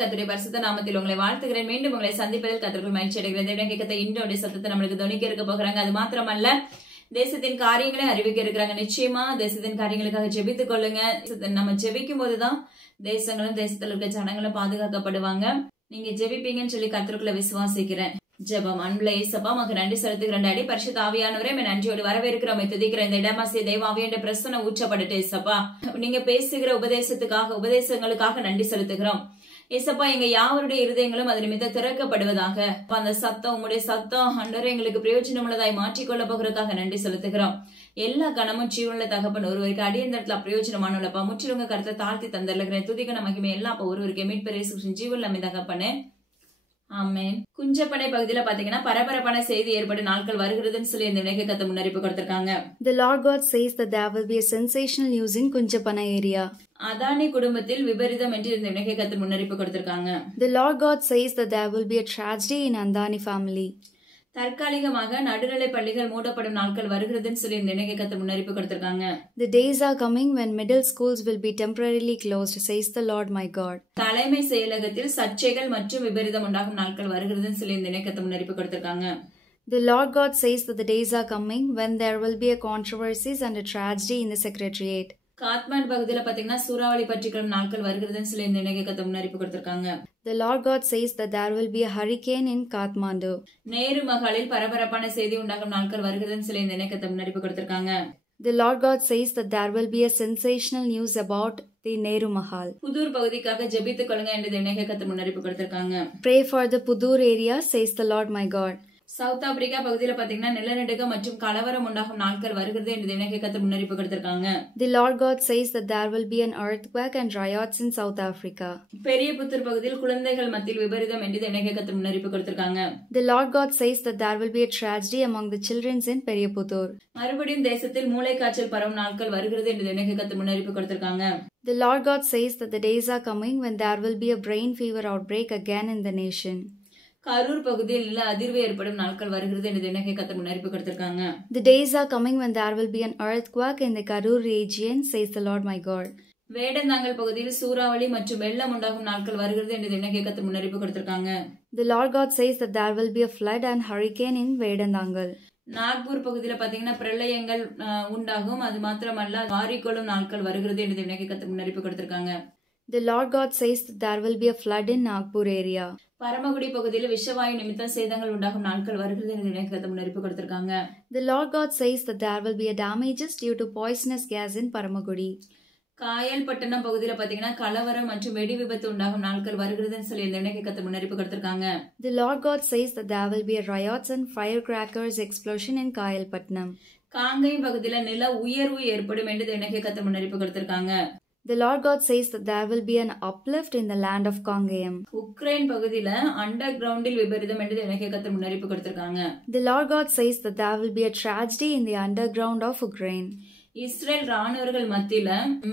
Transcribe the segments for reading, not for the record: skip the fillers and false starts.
கர்த்தருடைய பரிசுத்த நாமத்தில் உங்களை வாழ்த்துகிறேன். மீண்டும் உங்களை சந்திப்பதில் கர்த்தருக்குள் மகிழ்ச்சி அடைகிறேன். தேவனுடைய கேட்க இன்றைய சத்தத்தை நம்மளுக்கு துணிக்க இருக்க போகிறாங்க. அது மாத்திரமல்ல, தேசத்தின் காரியங்களை அறிவிக்க இருக்கிறாங்க. நிச்சயமா தேசத்தின் காரியங்களுக்காக ஜெபித்துக் கொள்ளுங்க. நம்ம ஜெபிக்கும் போதுதான் தேசங்களும் தேசத்துல இருக்க ஜனங்களும் பாதுகாக்கப்படுவாங்க. நீங்க ஜெபிப்பீங்கன்னு சொல்லி கர்த்தருக்குள்ள விசுவாசிக்கிறேன். ஜெபம். அன்புள்ள இயேசப்பா, மக்கு நன்றி செலுத்துகிறேன். டாடி, பரிசுத்த ஆவியானவரே, நன்றியோடு வரவேற்கிறோம். துதிக்கிற இந்த இடமாசிய தேவாவிய பிரசன்ன ஊற்றப்படட்டு இயேசப்பா. நீங்க பேசுகிற உபதேசங்களுக்காக நன்றி செலுத்துகிறோம். ஏசப்பா, எங்க யாவருடைய இருதயங்களும் அது நிமித்த திறக்கப்படுவதாக. அந்த சத்தம், உங்களுடைய சத்தம் ஆண்டவரே எங்களுக்கு பிரயோஜனம் உள்ளதாய் மாற்றிக்கொள்ள போகிறதுக்காக நன்றி செலுத்துகிறோம். எல்லா கணமும் ஜீவனுள்ள தகப்பன் ஒருவருக்கு அடியந்தரத்துல பிரயோஜனமானப்பா. முற்றிலும் உங்க கருத்தை தாழ்த்தி தந்தருகிறேன். துதிக்க நமக்குமே எல்லா ஒருவருக்கு மீட்பு ஜீவன் நம்ம தகப்பனே. ஆமென். குஞ்சப்பனை பகுதியில பாத்தீங்கன்னா பரபரப்பான செய்தி ஏற்படும் நாட்கள் வருகிறதுன்னு சொல்லி இந்த வினைக்கு கத்த முன்னறிப்பு கொடுத்திருக்காங்க. The Lord God says that there will be a sensational news in Kunjapana area. Adani குடும்பத்தில் விபரீதம் என்று இந்த வினைக்கு கத்த முன்னறிப்பு கொடுத்திருக்காங்க. The Lord God says that there will be a tragedy in Andani family. தற்காலிகமாக நடுநிலை பள்ளிகள் மூடப்படும் நாட்கள் வருகிறதுன்னு சொல்லி இந்த வினைக்கு கத்த முன்னறிப்பு கொடுத்திருக்காங்க. The days are coming when middle schools will be temporarily closed, says the Lord my God. தலைமை செயலகத்தில் சர்ச்சைகள் மற்றும் விபரீதம் உண்டாகும் நாட்கள் வருகிறதுன்னு சொல்லி இந்த வினைக்கு கத்த முன்னறிப்பு கொடுத்திருக்காங்க. The Lord God says that the days are coming when there will be a controversies and a tragedy in the secretariat. Kathmandu பகுதியில பாத்தீங்கன்னா சூறாவளி பற்றிக்கும் நாட்கள் வருகிறதுன்னு சொல்லி இந்த வினைக்கு கத்த முன்னறிப்பு கொடுத்திருக்காங்க. The Lord God says that there will be a hurricane in Kathmandu. Nehru மகாலில் பரபரப்பான செய்தி உண்டாகும் நாட்கள் வருகிறதுன்னு சொல்லி இந்த வினைக்கு கத்த முன்னறிப்பு கொடுத்திருக்காங்க. The Lord God says that there will be a sensational news about the Nehru Mahal. Pudur பகுதிக்காக ஜெபித்துக் கொள்ளுங்க என்று வினைக்கு கத்த முன்னறிப்பு கொடுத்திருக்காங்க. Pray for the Pudur area, says the Lord my God. South Africa பகுதியில பாத்தீங்கன்னா நிலநடுக்கம் மற்றும் கலவரம் உண்டாகும் நாட்கள் வருகிறது என்று வினைக்கு கத்த முன்னறிப்பு கொடுத்திருக்காங்க. The Lord God says that there will be an earthquake and riots in South Africa. பெரிய புத்தூர் பகுதியில் குழந்தைகள் மத்தியில் விபரீதம் என்று வினைக்கு கத்த முன்னறிப்பு கொடுத்திருக்காங்க. The Lord God says that there will be a tragedy among the children in Periyaputtur. மறுபடியும் தேசத்தில் மூளைக்காய்ச்சல் பரவும் நாட்கள் வருகிறது என்று வினைக்கு கத்த முன்னறிப்பு கொடுத்திருக்காங்க. The Lord God says that the days are coming when there will be a brain fever outbreak again in the nation. Karur பகுதியில் நில அதிர்வு ஏற்படும் நாட்கள் வருகிறது என்று வினைக்கு கத்த முன்னறிப்பு கொடுத்திருக்காங்க. The days are coming when there will be an earthquake in the Karur region, says the Lord my God. Vedanthangal பகுதியில் சூறாவளி மற்றும் வெள்ளம் உண்டாகும் நாட்கள் வருகிறது என்று வினைக்கு கத்த முன்னறிப்பு கொடுத்திருக்காங்க. The Lord God says that there will be a flood and hurricane in Vedandangal. Nagpur பகுதியில பாத்தீங்கன்னா பிரளயங்கள் உண்டாகும். அது மாத்திரமல்ல, வாரிக்கொள்ளும் நாட்கள் வருகிறது என்று வினைக்கு கத்த முன்னறிப்பு கொடுத்திருக்காங்க. The Lord God says that there will be a flood in Nagpur area. Paramakudi பகுதியில் விஷவாயு நிமித்தம் சேதங்கள் உண்டாகும் நாட்கள் வருகிறது என்று வினைக்கு கத்த முன்னறிப்பு கொடுத்திருக்காங்க. The Lord God says that there will be a damages due to poisonous gas in Paramagudi. Kayal பட்டணம் பகுதியில பாத்தீங்கன்னா கலவரம் மற்றும் வெடி விபத்து உண்டாகும் நாட்கள் வருகிறதுன்னு சொல்லி இந்த வினைக்கு கத்த முன்னறிப்பு கொடுத்திருக்காங்க. The Lord God says that there will be a riots and firecrackers explosion in Kayalpatnam. காங்கை பகுதியில நில உயர்வு ஏற்படும் என்று வினைக்கு கத்த முன்னறிப்பு கொடுத்திருக்காங்க. The Lord God says that there will be an uplift in the land of Kangayam. Ukraine பகுதியில under கிரவுண்டில் விபரீதம் என்று வினைக்கு கத்த முன்னறிப்பு கொடுத்திருக்காங்க. The Lord God says that there will be a tragedy in the underground of Ukraine. Israel ராணுவர்கள் மத்தியில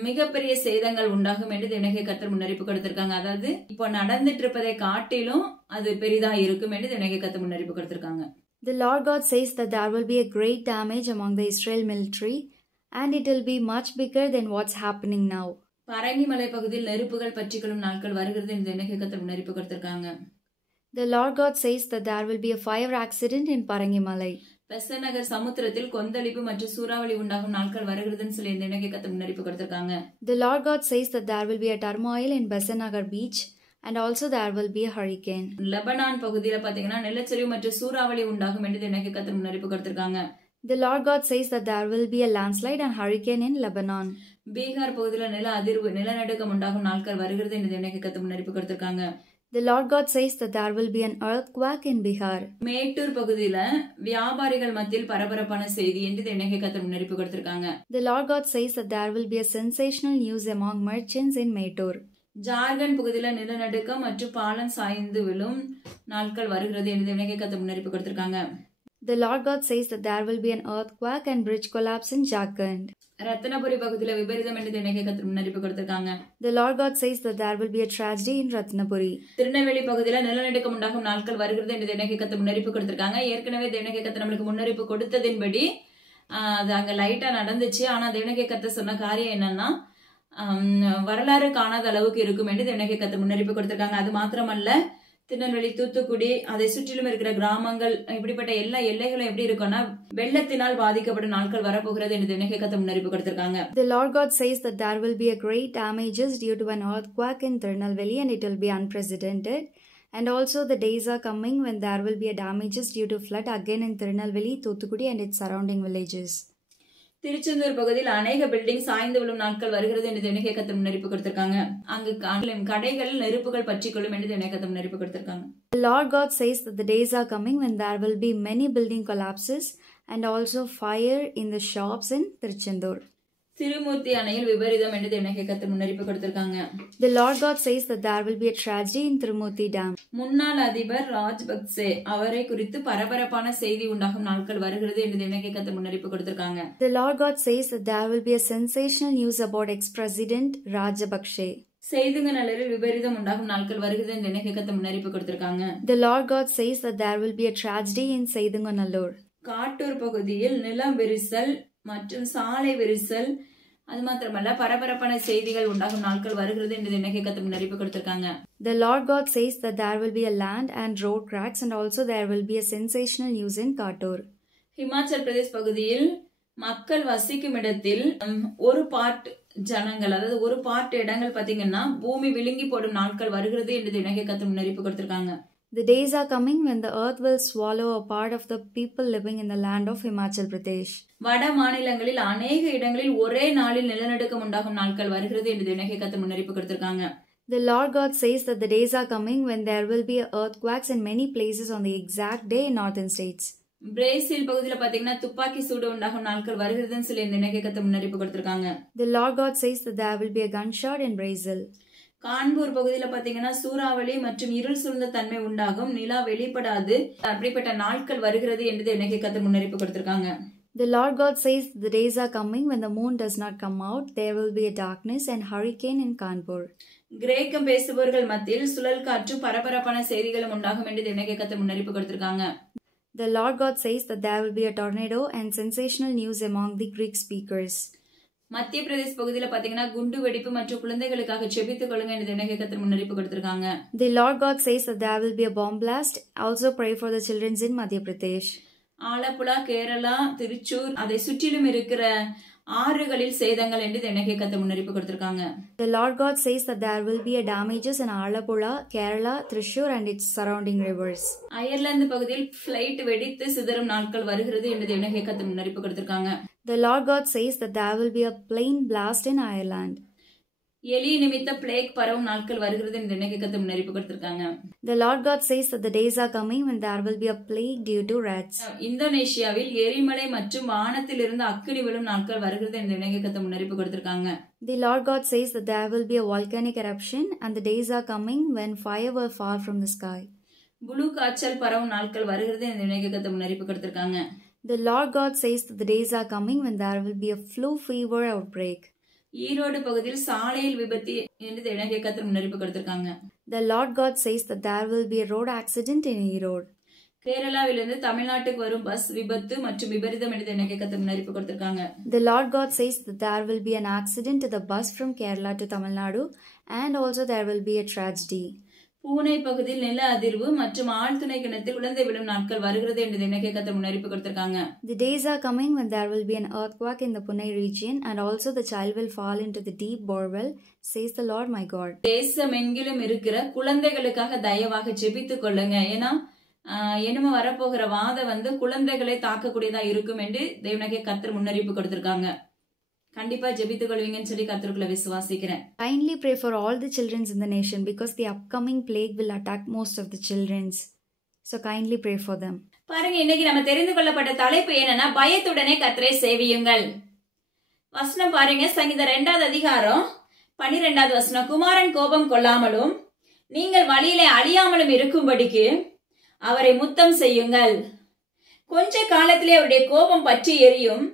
மிகப்பெரிய சேதங்கள் உண்டாகும் என்று வினைக்கு கத்த முன்னறிப்பு கொடுத்திருக்காங்க. அதாவது இப்போ நடந்துட்டு இருப்பதை காட்டிலும் அது பெரிதா இருக்கும் என்று வினைக்கு கத்த முன்னறிப்பு கொடுத்திருக்காங்க. The Lord God says that there will be a great damage among the Israel military and it will be much bigger than what's happening now. Parangimalai பகுதியில் நெருப்புகள் பற்றிக்கொள்ளும் நாட்கள் வருகிறது என்று வினைக்கு கத்த முன்னறிப்பு கொடுத்திருக்காங்க. The Lord God says that there will be a fire accident in Parangimalai. Besant Nagar சமுத்திரத்தில் கொந்தளிப்பு மற்றும் சூறாவளி உண்டாகும் நாட்கள் வருகிறதுன்னு சொல்லி இந்த வினைக்கு கத்த முன்னறிப்பு கொடுத்திருக்காங்க. The Lord God says that there will be a turmoil in Besanagar beach and also there will be a hurricane. Lebanon பகுதியில பாத்தீங்கன்னா நிலச்சரிவு மற்றும் சூறாவளி உண்டாகும் என்று வினைக்கு கத்த முன்னறிப்பு கொடுத்திருக்காங்க. The Lord God says that there will be a landslide and hurricane in Lebanon. Bihar பகுதியில நிலநடுக்கம் உண்டாகும் நாட்கள் வருகிறது என்று வினைக்கு கத்த முன்னறிப்பு கொடுத்திருக்காங்க. The Lord God says that there will be an earthquake in Bihar. Mettur பகுதியில வியாபாரிகள் மத்தியில் பரபரப்பான செய்தி என்று வினைக்கு கத்த முன்னறிப்பு கொடுத்திருக்காங்க. The Lord God says that there will be a sensational news among merchants in Mettur. Jharkhand பகுதியில நிலநடுக்கம் மற்றும் பாலம் சாய்ந்து விழும் நாட்கள் வருகிறது என்று வினைக்கு கத்த முன்னறிப்பு கொடுத்திருக்காங்க. The Lord God says that there will be an earthquake and bridge collapse in Jharkhand. Ratnapura பகுதியில விபரீதம் என்று வினைக்கு கத்த முன்னறிப்பு கொடுத்திருக்காங்க. The Lord God says that there will be a tragedy in Ratnapuri. Tirunelveli பகுதியில நிலநடுக்கம் உண்டாகும் நாட்கள் வருகிறது என்று வினைக்கு கத்த முன்னறிப்பு கொடுத்திருக்காங்க. ஏற்கனவே வினைக்கு கத்த நம்மளுக்கு முன்னறிப்பு கொடுத்ததின்படி அது அங்க லைட்டா நடந்துச்சு. ஆனா வினைக்கு கத்த சொன்ன காரியம் என்னன்னா வரலாறு காணாத அளவுக்கு இருக்கும் என்று தேவனாகிய கர்த்தர் முன்னறிப்பு கொடுத்திருக்காங்க. அது மாத்திரமல்ல, திருநெல்வேலி, தூத்துக்குடி, அதை சுற்றிலும் இருக்கிற கிராமங்கள், இப்படிப்பட்ட எல்லா எல்லைகளும் எப்படி இருக்கும்னா வெள்ளத்தினால் பாதிக்கப்படும் நாட்கள் வரப்போகிறது என்று தேவனாகிய கர்த்தர் முன்னறிப்பு கொடுத்திருக்காங்க. The Lord God says that there will be a great damages due to an earthquake in Tirunelveli and it will be unprecedented. And also the days are coming when there will be a damages due to flood again in Tirunelveli, Thuthukudi and its surrounding villages. Tiruchendur பகுதியில் அநேக building சாய்ந்து விழும் நாட்கள் வருகிறது என்று தேவனாகிய கர்த்தர் முன்னறிப்பு கொடுத்திருக்காங்க. அங்கு கடைகள் நெருப்புகள் பற்றிக்கொள்ளும் என்று தேவனாகிய கர்த்தர் முன்னறிப்பு கொடுத்திருக்காங்க. The Lord God says that the days are coming when there will be many building collapses and also fire in the shops in Tiruchendur. Thirumurthy அணையில் விபரீதம் என்று தேவனாகிய கர்த்தர் முன்னறிப்பு கொடுத்திருக்காங்க. The Lord God says that there will be a tragedy in Tirumurti Dam. முன்னாள் அதிபர் ராஜபக்சே அவரை குறித்து பரபரப்பான செய்தி உண்டாகும் நாட்கள் வருகிறது என்று தேவனாகிய கர்த்தர் முன்னறிப்பு கொடுத்திருக்காங்க. The Lord God says that there will be a sensational news about ex-president Rajapakse. செய்துங்கநல்லூரில் விபரீதம் உண்டாகும் நாட்கள் வருகிறது என்று தேவனாகிய கர்த்தர் முன்னறிப்பு கொடுத்திருக்காங்க. The Lord God says that there will be a tragedy in Seidunganallur. Kattur பகுதியில் நிலம் விரிசல் மற்றும் சாலை விரிசல், அது மாத்திரமல்ல பரபரப்பான செய்திகள் உண்டாகும் நாட்கள் வருகிறது என்று தேவனாகிய கர்த்தர் முன்னறிப்பு கொடுத்திருக்காங்க. The Lord God says that there will be a land and road cracks and also there will be a sensational news in Kattur. Himachal Pradesh பகுதியில் மக்கள் வசிக்கும் இடத்தில் ஒரு பார்ட் ஜனங்கள், அதாவது ஒரு பார்ட் இடங்கள் பாத்தீங்கன்னா பூமி விழுங்கி போடும் நாட்கள் வருகிறது என்று தேவனாகிய கர்த்தர் முன்னறிப்பு கொடுத்திருக்காங்க. The days are coming when the earth will swallow a part of the people living in the land of Himachal Pradesh. வட மாநிலங்களில் அநேக இடங்களில் ஒரே நாளில் நிலநடுக்கம் உண்டாகும் நாட்கள் வருகிறது என்று தேவனாகிய கர்த்தர் முன்னறிப்பு கொடுத்திருக்காங்க. The Lord God says that the days are coming when there will be earthquakes in many places on the exact day in northern states. Brazil பகுதியில பாத்தீங்கன்னா துப்பாக்கி சூடு உண்டாகும் நாட்கள் வருகிறதுன்னு சொல்லி தேவனாகிய கர்த்தர் முன்னறிப்பு கொடுத்திருக்காங்க. The Lord God says that there will be a gunshot in Brazil. Kanpur பகுதியில பாத்தீங்கன்னா சூறாவளி மற்றும் இருள் சூழ்ந்த தன்மை உண்டாகும், நிலா வெளிப்படாது, அப்படிப்பட்ட நாட்கள் வருகிறது என்று தேவனாகிய கர்த்தர் முன்னறிப்பு கொடுத்திருக்காங்க. The Lord God says the days are coming when the moon does not come out, there will be a darkness and hurricane in Kanpur. கிரேக்கம் பேசுபவர்கள் மத்தியில் சுழல் காற்றும் பரபரப்பான செய்திகளும் உண்டாகும் என்று தேவனாகிய கர்த்தர் முன்னறிப்பு கொடுத்திருக்காங்க. The Lord God says that there will be a tornado and sensational news among the Greek speakers. மத்திய பிரதேஷ் பகுதியில பாத்தீங்கன்னா குண்டு வெடிப்பு மற்றும் குழந்தைகளுக்காக ஜெபித்துக் கொள்ளுங்க என்று தேவனாகிய கர்த்தர் முன்னறிப்பு கொடுத்திருக்காங்க. The Lord God says that there will be a bomb blast. Also pray for the children in Madhya Pradesh. Alappuzha, Kerala, Thrissur, அதை சுற்றிலும் இருக்கிற ஆறுகளில் சேதங்கள் என்று தேவனாகிய கர்த்தர் முன்னறிப்பு கொடுத்திருக்காங்க. The Lord God says that there will be a damages in Alappuzha, Kerala, Thrissur and its surrounding rivers. Ireland பகுதியில் பிளைட் வெடித்து சிதறும் நாட்கள் வருகிறது என்று தேவனாகிய கர்த்தர் முன்னறிப்பு கொடுத்திருக்காங்க. The Lord God says that there will be a plane blast in Ireland. எலி நிமித்த பிளேக் பரவும் நாட்கள் வருகிறது என்று தேவனாகிய கர்த்தர் முன்னறிப்பு கொடுத்திருக்காங்க. The Lord God says that the days are coming when there will be a plague due to rats. இந்தோனேஷியாவில் எரிமலை மற்றும் வானத்தில் இருந்து அக்கினி விழும் நாட்கள் வருகிறது என்று தேவனாகிய கர்த்தர் முன்னறிப்பு கொடுத்திருக்காங்க. The Lord God says that there will be a volcanic eruption and the days are coming when fire will fall from the sky. புழு காய்ச்சல் பரவும் நாட்கள் வருகிறது என்று தேவனாகிய கர்த்தர் முன்னறிப்பு கொடுத்திருக்காங்க. The Lord God says that the days are coming when there will be a flu fever outbreak. Erode பகுதியில் சாலையில் விபத்து என்று தேவனாகிய கர்த்தர் முன்னறிப்பு கொடுத்திருக்காங்க. The Lord God says that there will be a road accident in Erode. கேரளாவிலிருந்து தமிழ்நாட்டுக்கு வரும் பஸ் விபத்து மற்றும் விபரீதம் என்று தேவனாகிய கர்த்தர் முன்னறிப்பு கொடுத்திருக்காங்க. The Lord God says that there will be an accident to the bus from Kerala to Tamil Nadu and also there will be a tragedy. பூனை பகுதியில் நில அதிர்வு மற்றும் ஆழ்துணை கிணத்தில் குழந்தை விழும் நாட்கள் வருகிறது என்று தேவனாகிய கர்த்தர் முன்னறிப்பு கொடுத்திருக்காங்க. The days are coming when there will be an earthquake in the Pune region and also the child will fall into the deep borewell, says the Lord my God. தேசமெங்கிலும் இருக்கிற குழந்தைகளுக்காக தயவாக ஜெபித்துக் கொள்ளுங்க. ஏன்னா என்னமோ வரப்போகிற வாதம் குழந்தைகளை தாக்கக்கூடியதா இருக்கும் என்று தேவனாகிய கர்த்தர் முன்னறிப்பு கொடுத்திருக்காங்க. கண்டிப்பா ஜெபித்துக் கொள்வீங்கன்னு சொல்லி கர்த்தருக்குள்ள விசுவாசிக்கிறேன். Kindly pray for all the children in the nation because the upcoming plague will attack most of the children. So kindly pray for them. பாருங்க, இன்னைக்கு நம்ம தெரிந்து கொள்ளப்பட்ட தலைப்பு என்னன்னா பயத்துடனே கர்த்தரை சேவியுங்கள். வசனம் பாருங்க, சங்கீதம் 2வது அதிகாரம் 12வது வசனம். குமாரன் கோபம் கொள்ளாமலும் நீங்கள் வழியிலே அழியாமலும் இருக்கும்படிக்கு அவரை முத்தம் செய்யுங்கள். கொஞ்ச காலத்திலே அவருடைய கோபம் பற்றி எரியும்.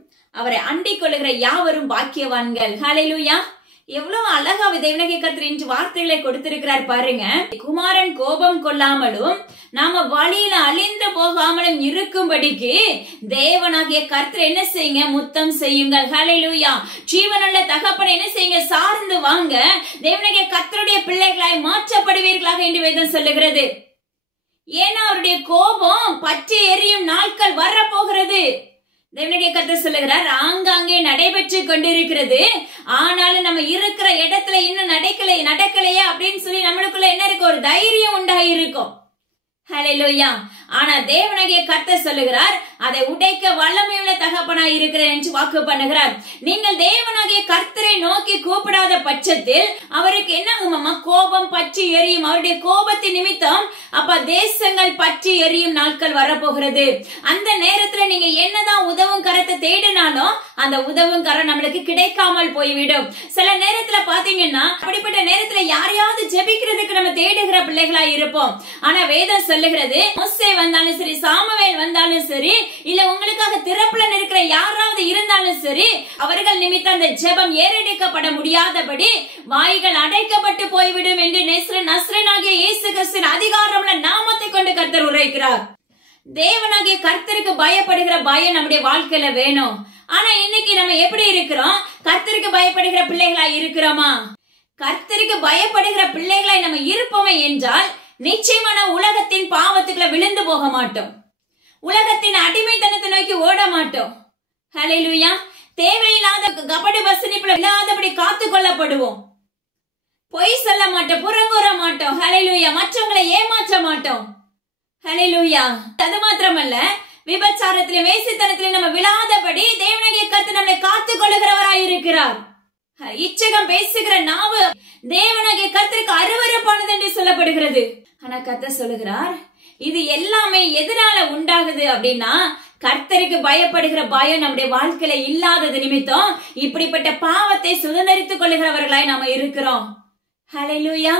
அவரை அண்டிக் கொள்ளுகிற யாவரும் பாக்கியவான்கள். ஹல்லேலூயா. எவ்வளவு அழகா தேவனாகிய கர்த்தர் இன்று வார்த்தைகளை கொடுத்திருக்கிறார் பாருங்க. குமாரன் கோபம் கொள்ளாமலும் நாம வழியில அழிந்து போகாமலும் இருக்கும்படிக்கு தேவனாகிய கர்த்தர் என்ன செய்யுங்க, முத்தம் செய்யுங்கள். ஹல்லேலூயா. ஜீவனுள்ள தகப்பனை என்ன செய்யுங்க, சார்ந்து வாங்க. தேவனாகிய கர்த்தருடைய பிள்ளைகளாய் மாற்றப்படுவீர்களாக என்று வேதம் சொல்லுகிறது. ஏன்னா அவருடைய கோபம் பற்றி எரியும் நாட்கள் வர போகிறது. தேவனாகிய கர்த்தர் சொல்லுகிறார், ஆங்காங்கே நடைபெற்று கொண்டிருக்கிறது. ஆனாலும் நம்ம இருக்கிற இடத்துல இன்னும் நடக்கலையே அப்படின்னு சொல்லி நம்மளுக்குள்ள என்ன இருக்கு, ஒரு தைரியம் உண்டாயிருக்கும். ஹல்லேலூயா. ஆனா தேவனாகிய கர்த்தர் சொல்லுகிறார், அதை உடைக்க வல்லமையுள்ள தகப்பனாய் இருக்கிறேன் என்று வாக்கு பண்ணுகிறார். நீங்கள் தேவனாகிய கர்த்தரை நோக்கி கூப்பிடாத பட்சத்தில் அவருக்கு என்ன கோபம் பற்றி எரியும். அவருடைய கோபத்தின் நிமித்தம் அப்ப தேசங்கள் பற்றி எரியும் நாட்கள் வரப்போகிறது. அந்த நேரத்துல நீங்க என்னதான் உதவும் கரத்தை தேடினாலும் அந்த உதவும் கரம் நம்மளுக்கு கிடைக்காமல் போய்விடும். சில நேரத்துல பாத்தீங்கன்னா அப்படிப்பட்ட நேரத்துல யாரையாவது ஜெபிக்கிறதுக்கு நம்ம தேடுகிற பிள்ளைகளா இருப்போம். ஆனா வேதம் சொல்லுகிறது, மோசே வந்தாலும் சரி, சாமுவேல் வந்தாலும் சரி, இல்ல உங்களுக்காக திறப்புல இருக்கிற யாராவது இருந்தாலும் சரி, அவர்கள் நிமித்தம் அந்த ஜெபம் ஏறெடுக்கப்பட முடியாதபடி வாய்கள் அடைக்கப்பட்டு போய்விடும் என்று நஸ்ரேனாகிய இயேசு கிறிஸ்துவின் அதிகாரமுள்ள நாமத்தை கொண்டு கர்த்தர் உரைக்கிறார். தேவனாகிய கர்த்தருக்கு பயப்படுகிற பயம் நம்முடைய வாழ்க்கையில வேணும். ஆனா இன்னைக்கு நம்ம எப்படி இருக்கிறோம்? கர்த்தருக்கு பயப்படுகிற பிள்ளைகளா இருக்கிறோமா? கர்த்தருக்கு பயப்படுகிற பிள்ளைகளாய் நம்ம இருப்போமே என்றால் நிச்சயமான உலகத்தின் பாவத்துக்குள்ள விழுந்து போக மாட்டோம். உலகத்தின் அடிமைத்தனத்தை நோக்கி ஓட மாட்டோம். ஹல்லேலூயா. தேவையில்லாத கபடு வசனிப்புல இல்லாதபடி காத்து கொள்ளப்படுவோம். பொய் சொல்ல மாட்டோம், புறங்கூற மாட்டோம். ஹல்லேலூயா. மற்றவங்களை ஏமாற்ற மாட்டோம். ஹல்லேலூயா. அது மாத்திரமல்ல, விபச்சாரத்திலும் வேசித்தனத்திலும் நம்ம விழாதபடி தேவனாகிய கர்த்தர் நம்மை காத்துக் கொள்ளுகிறவராய் இருக்கிறார். இச்சகம் பேசுகிற நாவு தேவனாகிய கர்த்தருக்கு அருவருப்பானது என்று சொல்லப்படுகிறது. ஆனா கர்த்தர் சொல்லுகிறார், இது எல்லாமே எதனால உண்டாகுது அப்படின்னா, கர்த்தருக்கு பயப்படுகிற பயம் நம்முடைய வாழ்க்கையில இல்லாதது நிமித்தம் இப்படிப்பட்ட பாவத்தை சுதந்திரித்துக் கொள்ளுகிறவர்களாய் நாம இருக்கிறோம். ஹல்லேலூயா.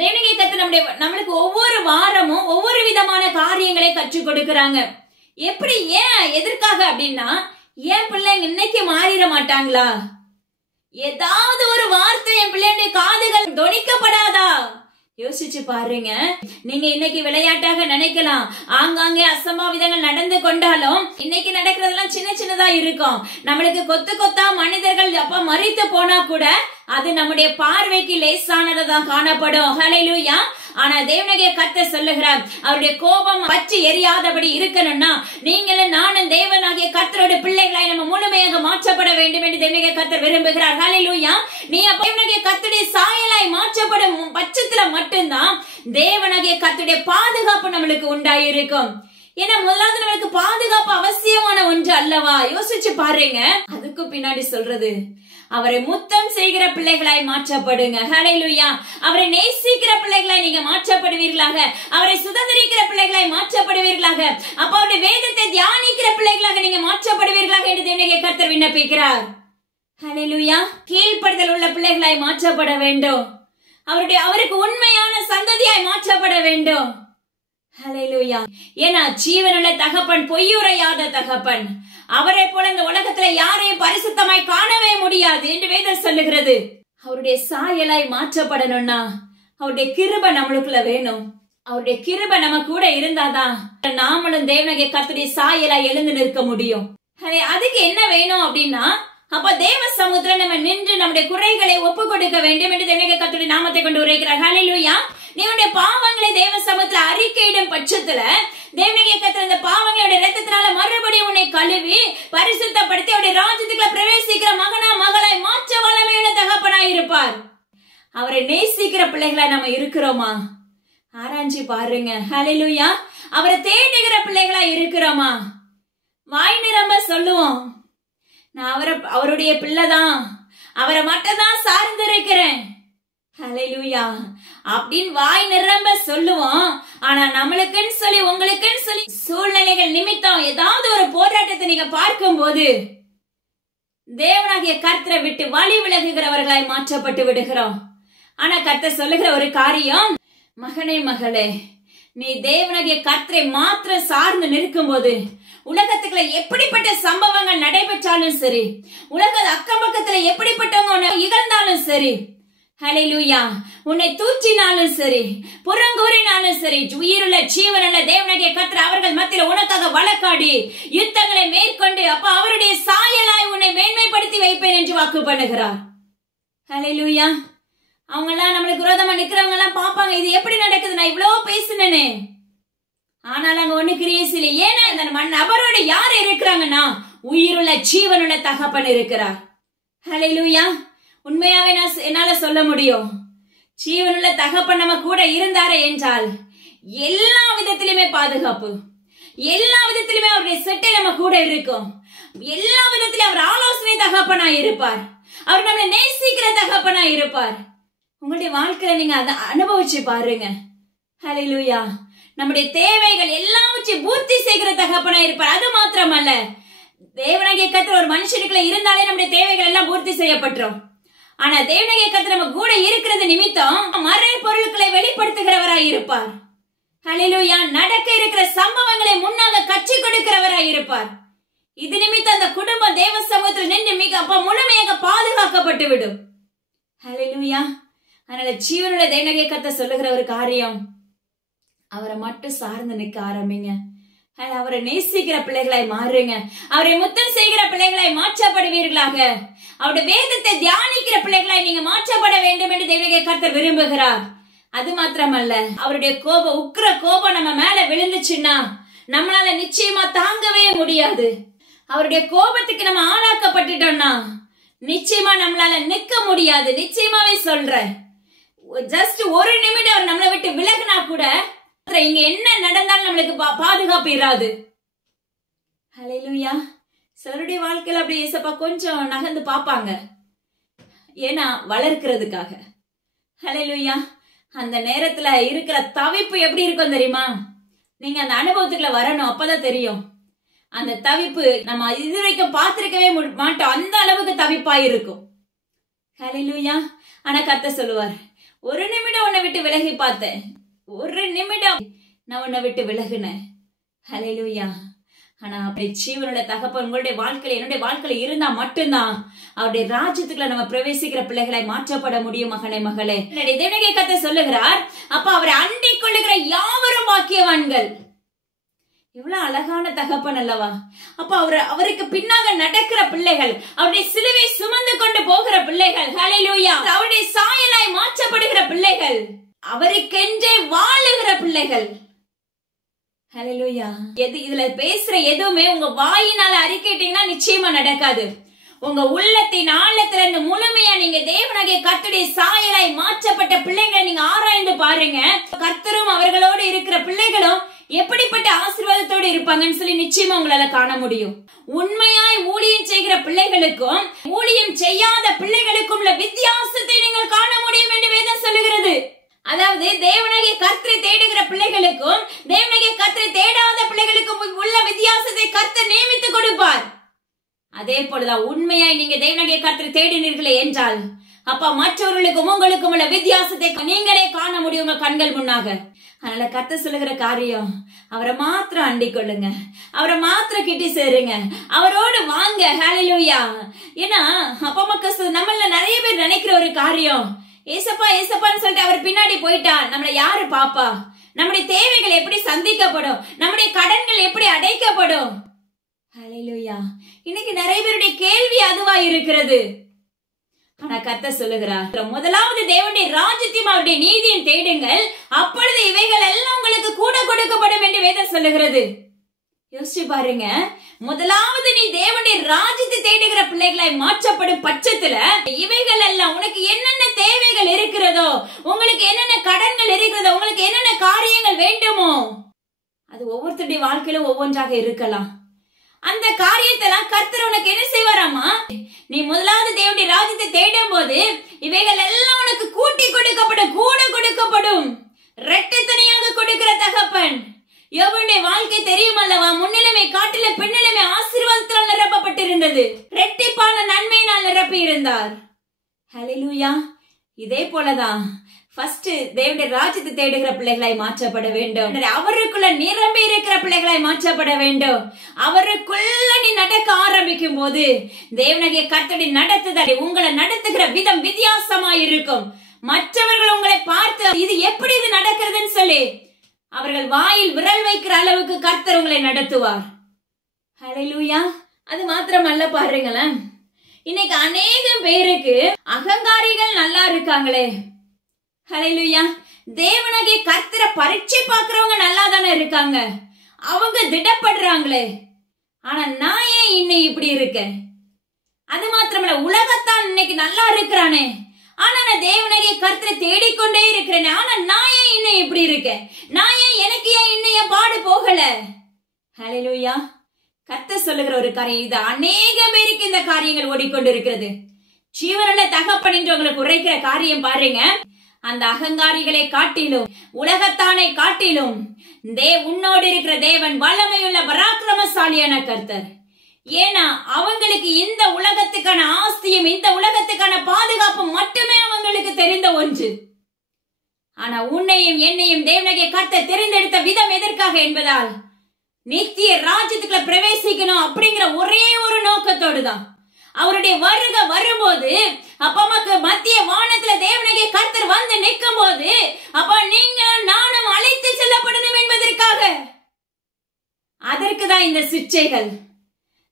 தேவனாகிய கர்த்தர் நம்மளுக்கு ஒவ்வொரு வாரமும் ஒவ்வொரு விதமான காரியங்களை கற்றுக் கொடுக்கிறாங்க. எப்படி, ஏன், எதற்காக அப்படின்னா, ஏன் பிள்ளைங்க இன்னைக்கு மாறிட மாட்டாங்களா? ஏதாவது ஒரு வார்த்தை என் பிள்ளைகளுடைய காதுகள் தொனிக்கப்படாதா? யோசிச்சு பாருங்க. நீங்க இன்னைக்கு விளையாட்டாக நினைக்கலாம், ஆங்காங்கே அசம்பாவிதங்கள் நடந்து கொண்டாலும் இன்னைக்கு நடக்கிறதெல்லாம் சின்ன சின்னதா இருக்கும். நம்மளுக்கு கொத்து கொத்தா மனிதர்கள் அப்ப மறித்து போனா கூட அது நம்முடைய பார்வைக்கு லேசானதான் காணப்படும். ஹல்லேலூயா. ஆனா தேவனாகிய கர்த்தர் சொல்லுகிறார், அவருடைய கோபம் பற்றி எரியாதபடி இருக்கணும்னா நீங்களும் நானும் தேவனாகிய கர்த்தரோட பிள்ளைகளாய் நம்ம முழுமையாக மாற்றப்பட வேண்டும் என்று தேவனாகிய கர்த்தர் விரும்புகிறார். ஹல்லேலூயா. நீ தேவனாகிய கர்த்தருடைய சாயலாய் மாற்றப்படும் பட்சத்துல மட்டும்தான் தேவனாகிய கர்த்தருடைய பாதுகாப்பு நம்மளுக்கு உண்டாயிருக்கும். ஏன்னா முதலாவது நம்மளுக்கு பாதுகாப்பு அவசியமான ஒன்று அல்லவா? யோசிச்சு பாருங்க. அதுக்கு பின்னாடி சொல்றது, அவரை முத்தம் செய்கிற பிள்ளைகளாய் மாற்றப்படுங்க. ஹல்லேலூயா. அவரை நேசிக்கிற பிள்ளைகளாய் நீங்க மாற்றப்படுவீர்களாக. அவரை சுதந்திரிக்கிற பிள்ளைகளாய் மாற்றப்படுவீர்களாக. அப்ப அவருடைய வேதத்தை தியானிக்கிற பிள்ளைகளாக நீங்க மாற்றப்படுவீர்களாக என்று தேவனாகிய கர்த்தர் விண்ணப்பிக்கிறார். ஹல்லேலூயா. கீழ்ப்படுதல் உள்ள பிள்ளைகளாய் மாற்றப்பட வேண்டும். அவருக்கு உண்மையான சந்ததியாய் மாற்றப்பட வேண்டும். ஹல்லேலூயா. ஏன்னா ஜீவனுள்ள தகப்பன் பொய்யுரையாத தகப்பன். அவரை போல இந்த உலகத்துல யாரையும் பரிசுத்தமாய் காணவே முடியாது என்று வேதம் சொல்லுகிறது. அவருடைய சாயலாய் மாற்றப்படணும்னா அவருடைய கிருபை நம்மளுக்குள்ள வேணும். அவருடைய கிருபை நம்ம கூட இருந்தாதான் நாமளும் தேவனாகிய கர்த்தருடைய சாயலாய் எழுந்து நிற்க முடியும். அதுக்கு என்ன வேணும் அப்படின்னா, அப்ப தேவ சமூகத்துல நம்ம நின்று நம்முடைய குறைகளை ஒப்பு கொடுக்க வேண்டும் என்று தேவனாகிய கர்த்தருடைய நாமத்தை கொண்டு உரைக்கிறார். ஹல்லேலூயா. நீ உன்னுடைய பாவங்களை தேவ சமூகத்துல அறிக்கையிடும் பட்சத்துல தேவனாகிய கர்த்தர் அந்த பாவங்களோட இரத்தத்தினால மறுபடியும் உன்னை கழுவி பரிசுத்தப்படுத்தி அவருடைய ராஜ்யத்துக்குள்ள பிரவேசிக்கிற மகனா மகளாய் மாற்ற வல்லமையுள்ள தகப்பனாய் இருப்பார். அவரை நேசிக்கிற பிள்ளைகளாய் நம்ம இருக்கிறோமா? ஆராய்ச்சி பாருங்க. ஹல்லேலூயா. அவரை தேடுகிற பிள்ளைகளாய் இருக்கிறோமா? வாய் நிரம்ப சொல்லுவோம், நான் அவருடைய பிள்ளைதான், அவரை மட்டும் தான் சார்ந்து இருக்கிறேன். ஹல்லேலூயா. அப்படின்னு வாய் நிரம்ப சொல்லுவோம். ஆனா நம்மளுக்குன்னு சொல்லி உங்களுக்குன்னு சொல்லி சூழ்நிலைகள் நிமித்தம் ஏதாவது ஒரு போராட்டத்தை நீங்க பார்க்கும் போது தேவனாகிய கர்த்தரை விட்டு வழி விலகுகிறவர்களாய் மாற்றப்பட்டு விடுகிறோம். ஆனா கர்த்தர் சொல்லுகிற ஒரு காரியம், மகனே மகளே, நீ தேவனாகிய கர்த்தரை மாத்திரம் சார்ந்து நிற்கும் போது உலகத்துக்குள்ள எப்படிப்பட்ட சம்பவங்கள் நடைபெற்றாலும் சரி, உலக அக்கம் பக்கத்துல எப்படிப்பட்டவங்க உன்னை இகழ்ந்தாலும் சரி, ஹல்லேலூயா, உன்னை தூற்றினாலும் சரி, புறங்கூறினாலும் சரி, உயிருள்ள ஜீவனுள்ள தேவனாகிய கர்த்தர் அவர்கள் மத்தியில் உனக்காக வழக்காடி யுத்தங்களை மேற்கொண்டு அப்ப அவருடைய சாயலாய் உன்னை மேன்மைப்படுத்தி வைப்பேன் என்று வாக்கு பண்ணுகிறார். ஹல்லேலூயா. அவங்க எல்லாம் நம்மளுக்கு விரோதமா நிக்கிறவங்க எல்லாம் பாப்பாங்க, இது எப்படி நடக்குது, நான் இவ்வளவு பேசினேனே, ஆனால் அங்க ஒண்ணு கிரியேஸ் இல்லை. ஏன்னா அந்த நபரோட யார் இருக்கிறாங்கன்னா உயிருள்ள ஜீவனுள்ள தகப்பன் இருக்கிறார். ஹல்லேலூயா. உண்மையாவே என்னால சொல்ல முடியும், ஜீவனுள்ள தகப்பன் நம்ம கூட இருந்தாரே என்றால் எல்லா விதத்திலுமே பாதுகாப்பு, எல்லா விதத்திலுமே அவருடைய செட்டை நம்ம கூட இருக்கும், எல்லா விதத்திலும் அவர் ஆலோசனை தகப்பனா இருப்பார், அவர் நம்மளை நேசிக்கிற தகப்பனா இருப்பார். உங்களுடைய வாழ்க்கையில நீங்க அதை அனுபவிச்சு பாருங்க. ஹல்லேலூயா. நம்முடைய தேவைகள் எல்லாவற்றையும் பூர்த்தி செய்கிற தகப்பனா இருப்பார். அது மாத்திரமல்ல, தேவனாகிய கர்த்தர் ஒரு மனுஷனுக்குள்ள இருந்தாலே நம்முடைய தேவைகள் எல்லாம் பூர்த்தி செய்யப்பட்டுரும். ஆனா தேவனாகிய கர்த்தர் நம்ம கூட இருக்கிறது நிமித்தம் மறை பொருட்களை வெளிப்படுத்துகிறவராய் இருப்பார். ஹல்லேலூயா. நடக்க இருக்கிற சம்பவங்களை முன்னாக கற்றுக் கொடுக்கிறவராய் இருப்பார். இது நிமித்தம் அந்த குடும்பம் தேவ சமூகத்தில் நின்று மிக முழுமையாக பாதுகாக்கப்பட்டு விடும். ஹல்லேலூயா. அதனால ஜீவனுள்ள தேவனாகிய கர்த்தர் சொல்லுகிற ஒரு காரியம், அவரை மட்டும் சார்ந்து நிற்க ஆரம்பிங்க. அவரை நேசிக்கிற பிள்ளைகளாய் மாறுங்க. அவரை முத்தம் செய்கிற பிள்ளைகளாய் மாற்றப்படுவீர்களாக. அவருடைய வேதத்தை தியானிக்கிற பிள்ளைகளாய் நீங்க மாற்றப்பட வேண்டும் என்று தேவனாகிய கர்த்தர் விரும்புகிறார். அது மாத்திரமல்ல, அவருடைய கோபம், உக்கிர கோபம் நம்ம மேல விழுந்துச்சுன்னா நம்மளால நிச்சயமா தாங்கவே முடியாது. அவருடைய கோபத்துக்கு நம்ம ஆளாக்கப்பட்டுட்டோம்னா நிச்சயமா நம்மளால நிக்க முடியாது. நிச்சயமாவே சொல்றேன், ஜஸ்ட் ஒரு நிமிடம் அவர் நம்மளை விட்டு விலகினா கூட இங்க என்ன நடந்தாலும் நம்மளுக்கு பாதுகாப்பு இராது. ஹல்லேலூயா. சிலருடைய வாழ்க்கையில அப்படி ஏசப்பா கொஞ்சம் நகர்ந்து பாப்பாங்க, ஏன்னா வளர்க்கிறதுக்காக. ஹல்லேலூயா. அந்த நேரத்துல இருக்கிற தவிப்பு எப்படி இருக்கும் தெரியுமா? நீங்க அந்த அனுபவத்துக்குள்ள வரணும், அப்பதான் தெரியும். அந்த தவிப்பு நம்ம இதுவரைக்கும் பார்த்திருக்கவே மாட்டோம், அந்த அளவுக்கு தவிப்பா இருக்கும். ஹல்லேலூயா. ஆனா கர்த்தர் சொல்லுவார், ஒரு நிமிடம் உன்னை விட்டு விலகி பார்த்தேன், ஒரு நிமிடம் நான் உன்னை விட்டு விலகுனேன். ஹல்லேலூயா. ஆனா அப்படி ஜீவனுள்ள தகப்பன் உங்களுடைய வாழ்க்கையில, என்னுடைய வாழ்க்கையில இருந்தா மட்டும்தான் அவருடைய ராஜ்யத்துக்குள்ள நம்ம பிரவேசிக்கிற பிள்ளைகளை மாற்றப்பட முடியும். மகனே, மகளே, தேவனாகிய கர்த்தர் சொல்லுகிறார், அப்ப அவரை அண்டிக் கொள்ளுகிற யாவரும் பாக்கியவான்கள். எவ்வளவு அழகான தகப்பன் அல்லவா? அப்ப அவருக்கு பின்னாக நடக்கிற பிள்ளைகள், அவருடைய சிலுவை சுமந்து கொண்டு போகிற பிள்ளைகள், ஹல்லேலூயா, அவருடைய சாயலாய் மாற்றப்படுகிற பிள்ளைகள், அவருக்கென்றே வாழுகிற பிள்ளைகள். ஹல்லேலூயா. இதுல பேசுற எதுவுமே உங்க வாயினால அறிக்கைட்டீங்கன்னா நிச்சயமா நடக்காது. உங்க உள்ளத்தின் ஆழத்துல இருந்து முழுமையா நீங்க தேவனாகிய கர்த்தருடைய சாயலாய் மாற்றப்பட்ட பிள்ளைங்களை நீங்க ஆராய்ந்து பாருங்க. கர்த்தரும் அவர்களோடு இருக்கிற பிள்ளைகளும் எப்படிப்பட்ட ஆசீர்வாதத்தோடு இருப்பாங்கன்னு சொல்லி நிச்சயமா உங்களால காண முடியும். உண்மையாய் ஊழியம் செய்கிற பிள்ளைகளுக்கும் ஊழியம் செய்யாத பிள்ளைகளுக்கும் உள்ள வித்தியாசத்தை நீங்கள் காண முடியும் என்று வேதம் சொல்லுகிறது. அதாவது தேவனாகிய கர்த்தரை தேடுகிற பிள்ளைகளுக்கும் தேவனாகிய கர்த்தரை தேடாத பிள்ளைகளுக்கும் உள்ள வித்தியாசத்தை கர்த்தர் நியமித்து கொடுப்பார். அதே போலதான் உண்மையாய் நீங்க தேவனாகிய கர்த்தரை தேடினீர்களே என்றால் அப்ப மற்றவர்களுக்கும் உங்களுக்கும் உள்ள வித்தியாசத்தை நீங்களே காண முடியும் உங்க கண்கள் முன்னாக. அதனால கர்த்தர் சொல்லுகிற காரியம், அவரை மாத்திரம் அண்டிக் கொள்ளுங்க, அவரை மாத்திரம் கிட்டி சேருங்க, அவரோடு வாங்க. ஹல்லேலூயா. ஏன்னா அப்பா மக்கள் நம்மள நிறைய பேர் நினைக்கிற ஒரு காரியம், ஏசப்பா ஏசப்பான்னு சொல்லிட்டு அவர் பின்னாடி போயிட்டா நம்மள யாரு பாப்பா, நம்முடைய தேவைகள் எப்படி சந்திக்கப்படும், நம்முடைய கடன்கள் எப்படி அடைக்கப்படும். ஹல்லேலூயா. இன்னைக்கு நிறைய பேருடைய கேள்வி அதுவா இருக்கிறது. ஆனா கர்த்தர் சொல்லுகிறார், முதலாவது தேவனுடைய ராஜ்யத்தையும் அவருடைய நீதியும் தேடுங்கள், அப்பொழுது இவைகள் எல்லாம் உங்களுக்கு கூட கொடுக்கப்படும் என்று வேதம் சொல்லுகிறது. யோசிச்சு பாருங்க, முதலாவது நீ தேவனுடைய ராஜ்யத்தை தேடுகிற பிள்ளைகளாய் மாற்றப்படும் பட்சத்துல இவைகள் எல்லாம் உனக்கு என்னென்ன தேவைகள் இருக்கிறதோ, உங்களுக்கு என்னென்ன கடன்கள் இருக்கிறதோ, உங்களுக்கு என்னென்ன காரியங்கள் வேண்டுமோ, அது ஒவ்வொருத்தருடைய வாழ்க்கையிலும் ஒவ்வொன்றாக இருக்கலாம். அந்த காரியத்தெல்லாம் கர்த்தர் உனக்கு என்ன செய்வாராமா? நீ முதலாவது தேவனுடைய ராஜ்யத்தை தேடும் போது இவைகள் எல்லாம் உனக்கு கூட்டி கொடுக்கப்படும், கூட கொடுக்கப்படும். இரட்டைத்தனியாக கொடுக்கிற தகப்பன். யோபுடைய வாழ்க்கை தெரியும் அல்லவா? முன்னிலைமை காட்டில பின்னிலைமை ஆசீர்வாதத்தால் நிரப்பப்பட்டிருந்தது, இரட்டிப்பான நன்மையினால் நிரப்பி இருந்தார். ஹல்லேலூயா. இதே போலதான் ஃபர்ஸ்ட் தேவனுடைய ராஜ்யத்தை தேடுகிற பிள்ளைகளாய் மாற்றப்பட வேண்டும். அவருக்குள்ள நிரம்பி இருக்கிற பிள்ளைகளாய் மாற்றப்பட வேண்டும். அவருக்குள்ள நீ நடக்க ஆரம்பிக்கும் போது தேவனுடைய கர்த்தருடைய நடத்துதல் உங்களை நடத்துகிற விதம் வித்தியாசமாய் இருக்கும். மற்றவர்கள் உங்களை பார்த்து இது எப்படி இது நடக்கிறதுன்னு சொல்லி அவர்கள் வாயில் விரல் வைக்கிற அளவுக்கு கர்த்தர் உங்களை நடத்துவார். ஹல்லேலூயா. அது மாத்திரமல்ல, பாருங்களேன், இன்னைக்கு அநேகம் பேருக்கு அகங்காரிகள் நல்லா இருக்காங்களே. ஹல்லேலூயா. தேவனாகிய கர்த்தரை பரீட்சை பார்க்கிறவங்க நல்லா தானே இருக்காங்க, அவங்க திடப்படுறாங்களே. ஆனா நான் ஏன் இன்னும் இப்படி இருக்கேன்? அது மாத்திரமல்ல, உலகத்தான் இன்னைக்கு நல்லா இருக்கிறானே, ஆனா நான் தேவனாகிய கர்த்தரை தேடிக்கொண்டே இருக்கிறேன். ஆனா நான் ஏன் இன்னும் இப்படி இருக்கேன்? நான் ஏன் எனக்கு ஏன் இன்னும் என் பாடு போகல? ஹல்லேலூயா. கர்த்தர் சொல்லுகிற ஒரு காரியம் இது. அநேக பேருக்கு இந்த காரியங்கள் ஓடிக்கொண்டிருக்கிறது. ஜீவனுள்ள தகப்பன் என்று உங்களுக்கு உரைக்கிற காரியம் பாருங்க, அந்த அகங்காரிகளை காட்டிலும் உலகத்தானை காட்டிலும் உன்னோடு இருக்கிற தேவன் வல்லமையுள்ள பராக்கிரமசாலியான கர்த்தர். ஏன்னா அவங்களுக்கு இந்த உலகத்துக்கான ஆஸ்தியும் இந்த உலகத்துக்கான பாதுகாப்பும் மட்டுமே அவங்களுக்கு தெரிந்த ஒன்று. ஆனா உன்னையும் என்னையும் தேவனாகிய கர்த்தர் தெரிந்தெடுத்த விதம் எதற்காக என்பதால் நித்திய ராஜ்யத்துக்குள்ள பிரவேசிக்கணும் அப்படிங்கிற ஒரே ஒரு நோக்கத்தோடு தான். அவருடைய வருகை வரும்போது அப்பமாக்கு மத்திய வானத்துல தேவனாகிய கர்த்தர் வந்து நிற்கும் போது அப்ப நீங்க நானும் அழைத்து செல்லப்படணும் என்பதற்காக. அதற்குதான் இந்த சிக்ஷைகள்.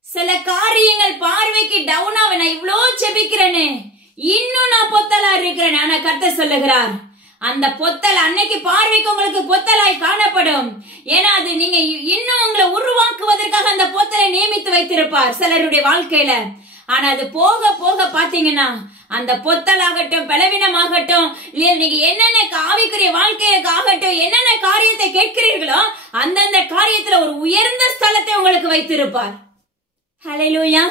சில காரியங்கள் பார்வைக்கு டவுனா நான் இவ்வளோ செபிக்கிறேனே, இன்னும் நான் பொத்தலா இருக்கிறேன். ஆனா கர்த்தர் சொல்லுகிறார், அந்த பொத்தல் அன்னைக்கு பார்வைக்கு உங்களுக்கு பொத்தலாய் காணப்படும். ஏன்னா அது நீங்க இன்னும் உங்களை உருவாக்குவதற்காக அந்த பொத்தலை நியமித்து வைத்திருப்பார் சிலருடைய வாழ்க்கையில. ஆனா அது போக போக பாத்தீங்கன்னா அந்த பொத்தலாகட்டும் பலவீனமாகட்டும் நீங்க என்னென்ன ஆவிக்குரிய வாழ்க்கைக்கு ஆகட்டும் என்னென்ன காரியத்தை கேட்கிறீர்களோ அந்தந்த காரியத்துல ஒரு உயர்ந்த ஸ்தலத்தை உங்களுக்கு வைத்திருப்பார். ஹல்லேலூயா.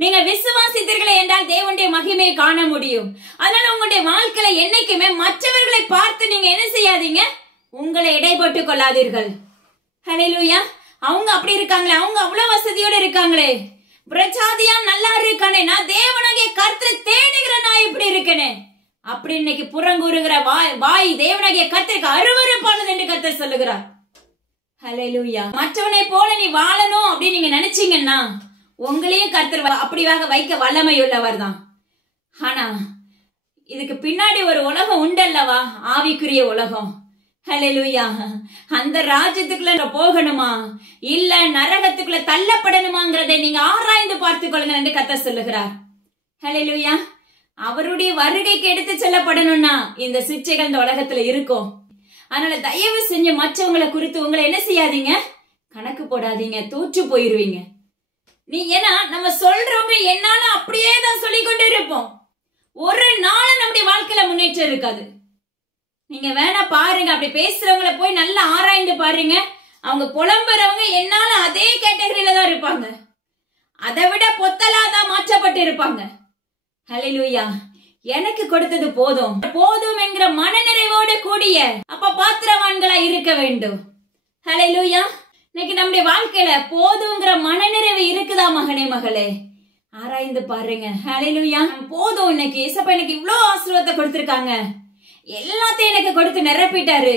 நீங்க விசுவாசித்தீர்களே என்றால் தேவனுடைய மகிமையை காண முடியும். அதனால உங்களுடைய வாழ்க்கையில என்னைக்குமே மற்றவர்களை பார்த்து நீங்க என்ன செய்யாதீங்க, உங்களை இடைப்பட்டுக் கொள்ளாதீர்கள். ஹல்லேலூயா. அவங்க அப்படி இருக்காங்களே, அவங்க அவ்வளவு வசதியோட இருக்காங்களே, பிரஜாதியா நல்லா இருக்கானே, நான் தேவனாகிய கர்த்தரை தேடுகிற நான் இப்படி இருக்கனே அப்படி இன்னைக்கு புறங்கூறுகிற வாய் தேவனாகிய கர்த்தருக்கு அருவருப்பானது என்று கர்த்தர் சொல்லுகிறார். ஹல்லேலூயா. மற்றவனை போல நீ வாழணும் அப்படின்னு நீங்க நினைச்சீங்கன்னா உங்களையும் கர்த்தர் அப்படியாக வைக்க வல்லமை உள்ளவர் தான். ஆனா இதுக்கு பின்னாடி ஒரு உலகம் உண்டல்லவா, ஆவிக்குரிய உலகம். ஹல்லேலூயா. அந்த ராஜ்யத்துக்குள்ள போகணுமா இல்ல நரகத்துக்குள்ள தள்ளப்படணுமாங்கிறதை நீங்க ஆராய்ந்து பார்த்துக் கொள்ளுங்க என்று கர்த்தர் சொல்லுகிறார். ஹல்லேலூயா. அவருடைய வருகைக்கு எடுத்து செல்லப்படணும்னா இந்த சிக்ஷைகள் இந்த உலகத்துல இருக்கும். அதனால தயவு செஞ்சு மற்றவங்களை குறித்து உங்களை என்ன செய்யாதீங்க, கணக்கு போடாதீங்க, தோற்று போயிருவீங்க. நீ ஏன்னா நம்ம சொல்றவங்க என்னால அப்படியே தான் சொல்லிக்கொண்டே இருப்போம். ஒரு நாள் நம்முடைய வாழ்க்கையில முன்னேற்றம் இருக்காது. நீங்க வேணா பாருங்க, அப்படி பேசுறவங்களை போய் நல்லா ஆராய்ந்து பாருங்க. அவங்க புலம்புறவங்க என்னால அதே கேட்டகரியில தான் இருப்பாங்க, அதை விட பொத்தலாதான் மாற்றப்பட்டு இருப்பாங்க. ஹல்லேலூயா. எனக்கு கொடுத்தது போதும் போதும் என்கிற மனநிறைவோடு கூடிய அப்ப பாத்திரவான்களா இருக்க வேண்டும். ஹல்லேலூயா. இன்னைக்கு நம்முடைய வாழ்க்கையில போதுங்கிற மனநிறைவு இருக்குதா மகனே மகளே? ஆராய்ந்து பாருங்க. ஹல்லேலூயா. போதும், இன்னைக்கு ஏசப்பா எனக்கு இவ்வளவு ஆசீர்வாதத்தை கொடுத்திருக்காங்க, எல்லாத்தையும் எனக்கு கொடுத்து நிரப்பிட்டாரு.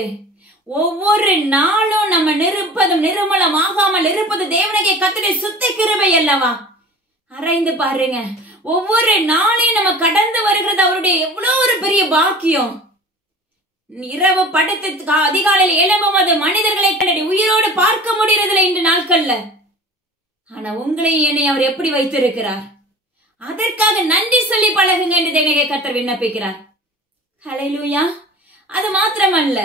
ஒவ்வொரு நாளும் நம்ம நிற்பதும் நிர்மலம் ஆகாமல் இருப்பது தேவனாகிய கர்த்தருடைய சுத்த கிருபை அல்லவா? ஆராய்ந்து பாருங்க. ஒவ்வொரு நாளையும் நம்ம கடந்து வருகிறது அவருடைய எவ்வளவு ஒரு பெரிய பாக்கியம். இரவு படுத்து அதிகாலையில் எழும்புவது மனிதர்களை உயிரோடு பார்க்க முடியறதில்லை இன்று நாட்கள்ல. ஆனா உங்களையும் என்னை அவர் எப்படி வைத்திருக்கிறார், அதற்காக நன்றி சொல்லி பழகுங்க என்று தேவனாகிய கர்த்தர் விண்ணப்பிக்கிறார். ஹல்லேலூயா. அது மாத்திரமல்ல,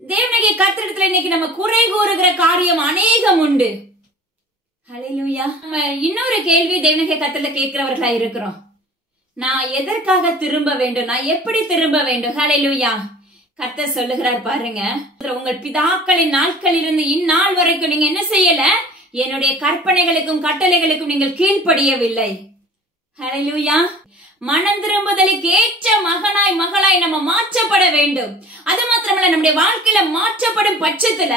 தேவனாகிய கர்த்தரிடத்துல இன்னைக்கு நம்ம குறை கூறுகிற காரியம் அநேகம் உண்டு. ஹல்லேலூயா. நம்ம இன்னொரு கேள்வி தேவனாகிய கர்த்தர்ல கேட்கிறவர்களா இருக்கிறோம், நான் எதற்காக திரும்ப வேண்டும், நான் எப்படி திரும்ப வேண்டும்? ஹல்லேலூயா. கர்த்தர் சொல்லுகிறார் பாருங்க, உங்கள் பிதாக்களின் நாட்களிலிருந்து இந்நாள் வரைக்கும் நீங்க என்ன செய்யல, என்னுடைய கற்பனைகளுக்கும் கட்டளைகளுக்கும் நீங்கள் கீழ்ப்படியவில்லை. ஹல்லேலூயா. மனம் திரும்புதலுக்கு ஏற்ற மகனாய் மகளாய் நம்ம மாற்றப்பட வேண்டும். அது மாத்திரமல்ல, நம்முடைய வாழ்க்கையில மாற்றப்படும் பட்சத்துல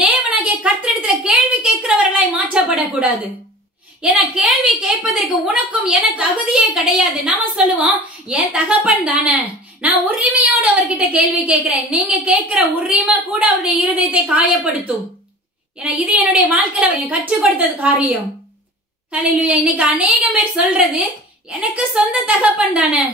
தேவனாகிய கர்த்தரிடத்துல கேள்வி கேட்கிறவர்களாய் மாற்றப்படக்கூடாது. ஏன்னா கேள்வி கேட்பதற்கு உனக்கும் எனக்கு தகுதியே கிடையாது. நாம சொல்லுவோம், என் தகப்பன் தானே, நான் உரிமையோடு அவர்கிட்ட கேள்வி கேட்கிறேன். நீங்க கேட்கிற உரிமை கூட அவருடைய இருதயத்தை காயப்படுத்தும். ஏன்னா இது என்னுடைய வாழ்க்கையில கற்றுக் கொடுத்தது காரியம். ஹல்லேலூயா. இன்னைக்கு அநேகம் பேர் சொல்றது, எனக்கு சொந்த தகப்பன் தானே,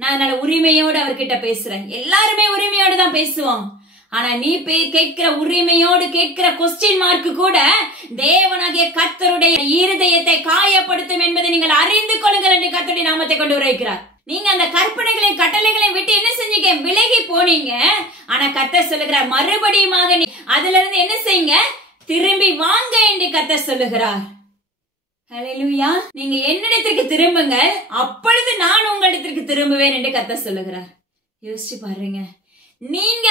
நான் அதனால உரிமையோடு அவர்கிட்ட பேசுறேன். எல்லாருமே உரிமையோடு தான் பேசுவோம். ஆனா நீ கேட்கிற உரிமையோடு கேட்கிற கொஸ்டின் மார்க் கூட தேவனாகிய கர்த்தருடைய இருதயத்தை காயப்படுத்தும் என்பதை நீங்கள் அறிந்து கொள்ளுங்கள் என்று கர்த்தருடைய நாமத்தை கொண்டு உரைக்கிறார். நீங்க அந்த கற்பனைகளையும் கட்டளைகளையும் விட்டு என்ன செஞ்சீங்க? விலகி போனீங்க. ஆனா கர்த்தர் சொல்லுகிறார், மறுபடியுமாக நீ அதுல இருந்து என்ன செய்யுங்க? திரும்பி வாங்க என்று கர்த்தர் சொல்லுகிறார். ஹல்லேலூயா. நீங்க என்னிடத்திற்கு திரும்புங்கள், அப்பொழுது நான் உங்களிடத்திற்கு திரும்புவேன் என்று கர்த்தர் சொல்லுகிறார். யோசிச்சு பாருங்க. நீங்க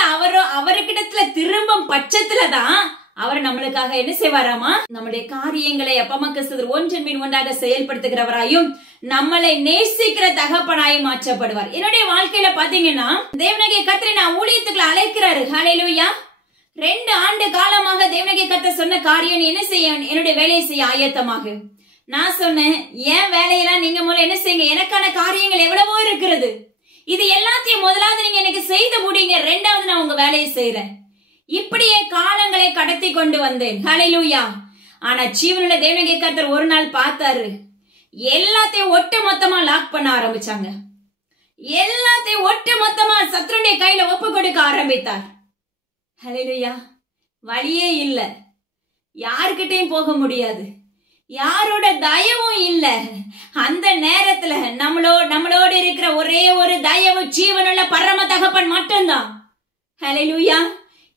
அவருக்கிடத்துல திரும்பும் பட்சத்துலதான் அவர் நம்மளுக்காக என்ன செய்வாராமா? நம்முடைய காரியங்களை அப்பமக்கு ஒன்றன் பின் ஒன்றாக செயல்படுத்துகிறவராயும் நம்மளை நேசிக்கிற தகப்பனாயும் மாற்றப்படுவார். என்னுடைய வாழ்க்கையில பாத்தீங்கன்னா தேவனாகிய கர்த்தரை நான் ஊழியத்துக்குள்ள அழைக்கிறாரு. ஹல்லேலூயா. 2 ஆண்டு காலமாக தேவனாகிய கர்த்தர் சொன்ன காரியம், என்ன செய்ய? என்னுடைய வேலையை செய்ய ஆயத்தமாக. நான் சொன்னேன், என் வேலையெல்லாம் நீங்க முதல்ல என்ன செய்யுங்க, எனக்கான காரியங்கள் எவ்வளவோ இருக்கிறது, இது எல்லாத்தையும் முதலாவது நீங்க எனக்கு செய்து முடிங்க, 2வது நான் உங்க வேலையை செய்யறேன். இப்படியே காலங்களை கடத்தி கொண்டு வந்தேன். ஹல்லேலூயா. ஆனா ஜீவனுள்ள தேவனாகிய கர்த்தர் ஒரு நாள் பார்த்தாரு, எல்லாத்தையும் ஒட்டு மொத்தமா லாக் பண்ண ஆரம்பிச்சாங்க. எல்லாத்தையும் ஒட்டு மொத்தமா சத்துருடைய கையில ஒப்பு கொடுக்க ஆரம்பித்தார். ஹல்லேலூயா. வழியே இல்ல, யாருக்கிட்டையும் போக முடியாது, யாரோட தயவும் இல்ல. அந்த நேரத்துல நம்மளோட இருக்கிற ஒரே ஒரு தயவு ஜீவனுள்ள பரம தகப்பன் மட்டும்தான். ஹல்லேலூயா.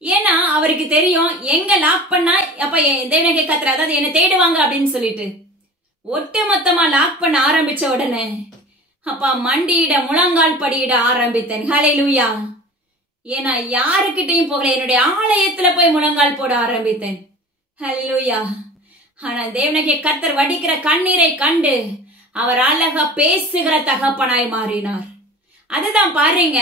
ஏன்னா அவருக்கு தெரியும், எங்க லாக் பண்ணா அப்ப தேவனாகிய கர்த்தர் அதாவது என்ன தேடுவாங்க அப்படின்னு சொல்லிட்டு ஒட்டு மொத்தமா லாக் பண்ண ஆரம்பிச்ச உடனே அப்பா மண்டியிட முழங்கால் படியிட ஆரம்பித்தேன். ஹல்லேலூயா. ஏன்னா யாருக்கிட்டையும் போகல, என்னுடைய ஆலயத்துல போய் முழங்கால் போட ஆரம்பித்தேன். ஹல்லேலூயா. ஆனா தேவனாகிய கர்த்தர் வடிக்கிற கண்ணீரை கண்டு அவர் அழகா பேசுகிற தகப்பனாய் மாறினார். அதுதான் பாருங்க,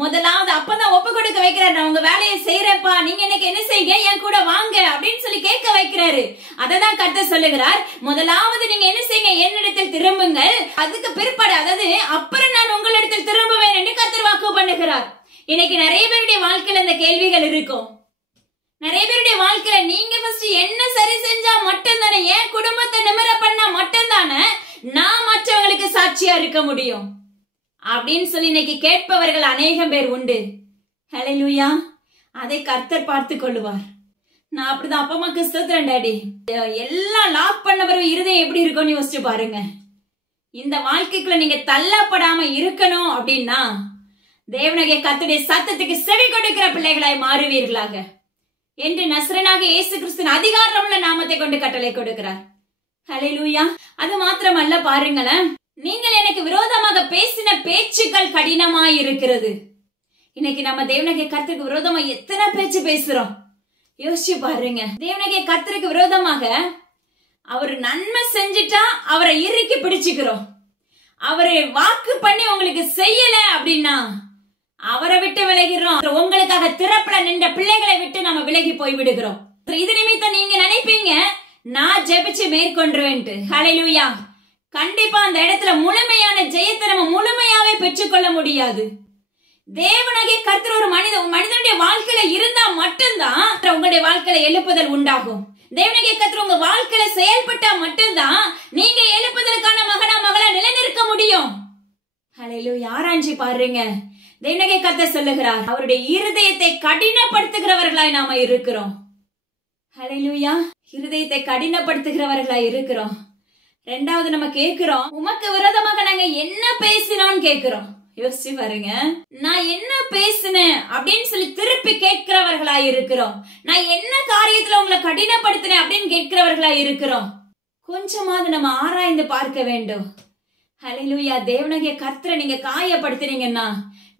முதலாவது அப்பதான் ஒப்பு கொடுக்க வைக்கிறாரு. நான் உங்க வேலையை செய்யறப்பா, நீங்க எனக்கு என்ன செய்யுங்க, என் கூட வாங்க அப்படின்னு சொல்லி கேட்க வைக்கிறாரு. அததான் கர்த்தர் சொல்லுகிறார், முதலாவது நீங்க என்ன செய்யுங்க, என்னிடத்தில் திரும்புங்கள், அதுக்கு பிற்பாடு அதாவது அப்புறம் நான் உங்களிடத்தில் திரும்புவேன் என்று கர்த்தர் வாக்கு பண்ணுகிறார். இன்னைக்கு நிறைய பேருடைய வாழ்க்கையில இந்த கேள்விகள் இருக்கும். நிறைய பேருடைய வாழ்க்கையில நீங்க ஃபர்ஸ்ட் என்ன சரி செஞ்சா மட்டும் தானே, என் குடும்பத்தை நிமிர பண்ணா மட்டும் தானே நான் மற்றவங்களுக்கு சாட்சியா இருக்க முடியும் அப்படின்னு சொல்லி இன்னைக்கு கேட்பவர்கள் அநேகம் பேர் உண்டு. ஹல்லேலூயா. அதை கர்த்தர் பார்த்து கொள்ளுவார். நான் அப்படிதான் அப்பமாக்கு ஸ்தோத்திரம் டாடி. எல்லாம் லாக் பண்ண பிறகு இருதயம் எப்படி இருக்கும்னு யோசிச்சு பாருங்க. இந்த வாழ்க்கைக்குள்ள நீங்க தள்ளப்படாம இருக்கணும் அப்படின்னா தேவனாகிய கர்த்தருடைய சத்தத்துக்கு செவி கொடுக்கிற பிள்ளைகளாய் மாறுவீர்களாக என்று நசரேயனாகிய இயேசு கிறிஸ்துவின் அதிகாரமுள்ள நாமத்தை கொண்டு கட்டளை கொடுக்கிறார். ஹல்லேலூயா. அது மாத்திரமல்ல, பாருங்களேன், நீங்கள் எனக்கு விரோதமாக பேசின பேச்சுக்கள் கடினமாய் இருக்கிறது. இன்னைக்கு நம்ம தேவனாகிய கர்த்தருக்கு விரோதமா எத்தனை பேச்சு பேசுறோம் யோசிச்சு பாருங்க. தேவனாகிய கர்த்தருக்கு விரோதமாக அவர் நன்மை செஞ்சுட்டா அவரை இறுக்கி பிடிச்சுக்கிறோம். அவரை வாக்கு பண்ணி உங்களுக்கு செய்யல அப்படின்னா அவரை விட்டு விலகிறோம். உங்களுக்காக திறப்புல நின்ற பிள்ளைகளை விட்டு நம்ம விலகி போய் விடுகிறோம். இது நிமித்தம் நீங்க நினைப்பீங்க நான் ஜெபிச்சு மேற்கொண்டுவேன். ஹல்லேலூயா. கண்டிப்பா அந்த இடத்துல முழுமையான ஜெயத்தை நம்ம முழுமையாவே பெற்றுக்கொள்ள முடியாது. தேவனாகிய கர்த்தர் ஒரு மனிதனுடைய வாழ்க்கையில இருந்தா மட்டும்தான் உங்களுடைய வாழ்க்கையில எழுப்புதல் உண்டாகும். தேவனாகிய கர்த்தர் உங்க வாழ்க்கையில செயல்பட்டா மட்டும்தான் நீங்க எழுப்புதலுக்கான மகனா மகளா நிலைநிற்க முடியும். ஹல்லேலூயா. ஆராய்ச்சி பாருங்க. தேவனாகிய கர்த்தர் சொல்லுகிறார், அவருடைய இருதயத்தை கடினப்படுத்துகிறவர்களாய் நாம இருக்கிறோம். ஹல்லேலூயா. இருதயத்தை கடினப்படுத்துகிறவர்களாய் இருக்கிறோம். 2வது நம்ம கேக்குறோம், உமக்கு விரோதமாக நாங்க என்ன பேசினோம்னு கேக்குறோம். யோசிச்சு பாருங்க. நான் என்ன பேசினேன் அப்படின்னு சொல்லி திருப்பி கேட்கிறவர்களாய் இருக்கிறோம். நான் என்ன காரியத்துல உங்களை கடினப்படுத்தினேன் அப்படின்னு கேட்கிறவர்களாய் இருக்கிறோம். கொஞ்சமாவது நம்ம ஆராய்ந்து பார்க்க வேண்டும். ஹல்லேலூயா. தேவனாகிய கர்த்தரை நீங்க காயப்படுத்தினீங்கன்னா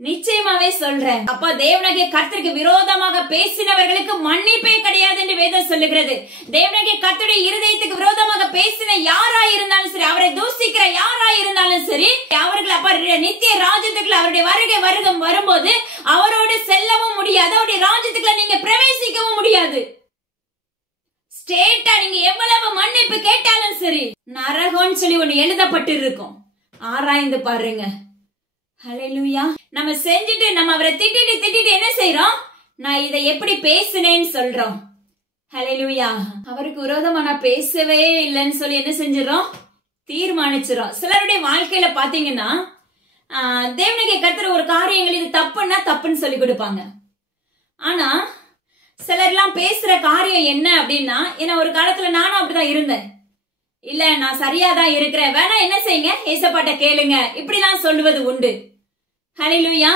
நிச்சயமாவே சொல்றேன், அப்ப தேவனாகிய கர்த்தருக்கு விரோதமாக பேசினவர்களுக்கு மன்னிப்பே கிடையாது என்று வேதம் சொல்லுகிறது. தேவனாகிய கர்த்தருடைய இருதயத்துக்கு விரோதமாக பேசின யாரா இருந்தாலும் சரி, அவரை தூசிக்கிற யாரா இருந்தாலும் சரி, அவர்கள் அப்ப நித்திய ராஜ்யத்துக்குள்ள அவருடைய வரும்போது அவரோடு செல்லவும் முடியாது, அவருடைய ராஜ்யத்துக்குள்ள நீங்க பிரவேசிக்கவும் முடியாது. ஸ்ட்ரெயிட்டா நீங்க எவ்வளவு மன்னிப்பு கேட்டாலும் சரி, நரகம்னு சொல்லி ஒண்ணு எழுதப்பட்டு இருக்கும். ஆராய்ந்து பாருங்க. ஹல்லேலூயா. நம்ம செஞ்சுட்டு நம்ம அவரை திட்டிட்டு என்ன செய்யறோம்? நான் இதை எப்படி பேசினேன்னு சொல்றோம். ஹல்லேலூயா. அவருக்கு விரோதமா நான் பேசவே இல்லைன்னு சொல்லி என்ன செஞ்சிடறோம்? தீர்மானிச்சிடும். சிலருடைய வாழ்க்கையில பாத்தீங்கன்னா தேவனுடைய கர்த்தர் ஒரு காரியங்கள் இது தப்புன்னா தப்புன்னு சொல்லி கொடுப்பாங்க. ஆனா சிலர்லாம் பேசுற காரியம் என்ன அப்படின்னா, ஏன்னா ஒரு காலத்துல நானும் அப்படிதான் இருந்தேன். இல்ல நான் சரியாதான் இருக்கிறேன், வேணா என்ன செய்யுங்க, ஏசப்பாட்ட கேளுங்க, இப்படிலாம் சொல்லுவது உண்டு. ஹல்லேலூயா.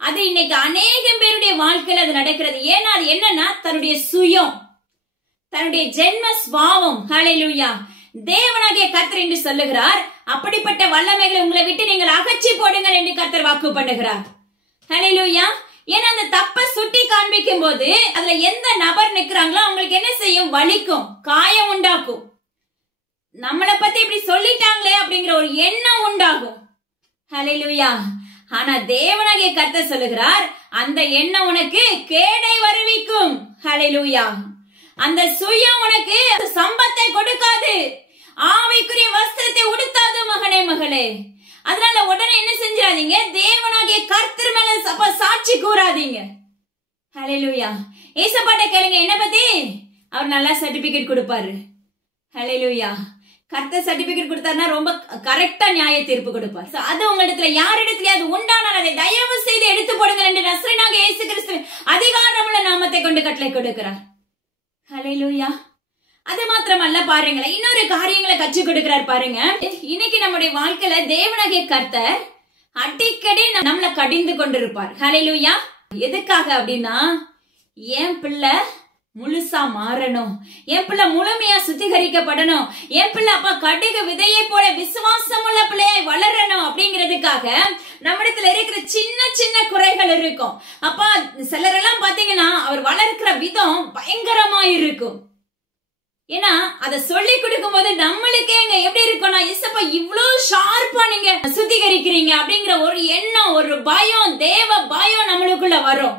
அது இன்னைக்கு அநேகம் பேருடைய வாழ்க்கையில அது நடக்கிறது. ஏன்னா அது என்னன்னா தன்னுடைய சுயம், தன்னுடைய ஜென்ம ஸ்வாவம். ஹல்லேலூயா. தேவனாகிய கர்த்தர் என்று சொல்லுகிறார், அப்படிப்பட்ட வல்லமைகளை உங்களை விட்டு நீங்கள் அகற்றி போடுங்கள் என்று கர்த்தர் வாக்கு பண்ணுகிறார். ஹல்லேலூயா. ஏன்னா அந்த தப்ப சுட்டி காண்பிக்கும் போது அதுல எந்த நபர் நிக்கிறாங்களோ அவங்களுக்கு என்ன செய்யும்? வலிக்கும், காயம் உண்டாக்கும். நம்மளை பத்தி இப்படி சொல்லிட்டாங்களே அப்படிங்கிற ஒரு எண்ணம் உண்டாகும். ஹல்லேலூயா. ஆனா தேவனாகிய கர்த்தர் சொல்லுகிறார், அந்த எண்ணம் உனக்கு கேடை வருவிக்கும். ஹல்லேலூயா. அந்த சுயம் உனக்கு சம்பத்தை கொடுக்காது, ஆவிக்குரிய வஸ்திரத்தை உடுத்தாது மகனே மகளே. அதனால உடனே என்ன செஞ்சிடாதீங்க, தேவனாகிய கர்த்தர் மேல சாட்சி கூறாதீங்க. ஹல்லேலூயா. ஏசப்பாட்ட கேளுங்க, என்ன பத்தி அவர் நல்லா சர்டிபிகேட் கொடுப்பாரு. ஹல்லேலூயா. கர்த்தர் சர்டிபிகேட் கொடுத்தாருன்னா ரொம்ப கரெக்டா நியாய தீர்ப்பு கொடுப்பார். அது உங்களிடத்துல யாரிடத்துல அது உண்டானால் அதை தயவு செய்து எடுத்து போடுங்கள் என்று நசரேயனாகிய இயேசு கிறிஸ்து அதிகாரமுள்ள நாமத்தை கொண்டு கட்டளை கொடுக்கிறார். ஹல்லேலூயா. அது மாத்திரமல்ல, பாருங்களேன், இன்னொரு காரியங்களை கற்றுக் கொடுக்கிறார் பாருங்க. இன்னைக்கு நம்முடைய வாழ்க்கையில தேவனாகிய கர்த்தர் அடிக்கடி நம்மளை கடிந்து கொண்டிருப்பார். ஹல்லேலூயா. எதுக்காக அப்படின்னா, என் பிள்ளை முழுசா மாறணும், என் பிள்ளை முழுமையா சுத்திகரிக்கப்படணும், என் பிள்ளை அப்பா கடுகு விதையை போல விசுவாசம் உள்ள பிள்ளையை வளரணும் அப்படிங்கிறதுக்காக நம்மிடத்துல இருக்கிற சின்ன சின்ன குறைகள் இருக்கும். அப்பா சிலரெல்லாம் பாத்தீங்கன்னா அவர் வளர்க்கிற விதம் பயங்கரமா இருக்கும். ஏன்னா அதை சொல்லி கொடுக்கும் போது நம்மளுக்கே எப்படி இருக்கும்னா, இசப்பா இவ்வளவு ஷார்ப்பா நீங்க சுத்திகரிக்கிறீங்க அப்படிங்கிற ஒரு எண்ணம், ஒரு பயம், தேவ பயம் நம்மளுக்குள்ள வரும்.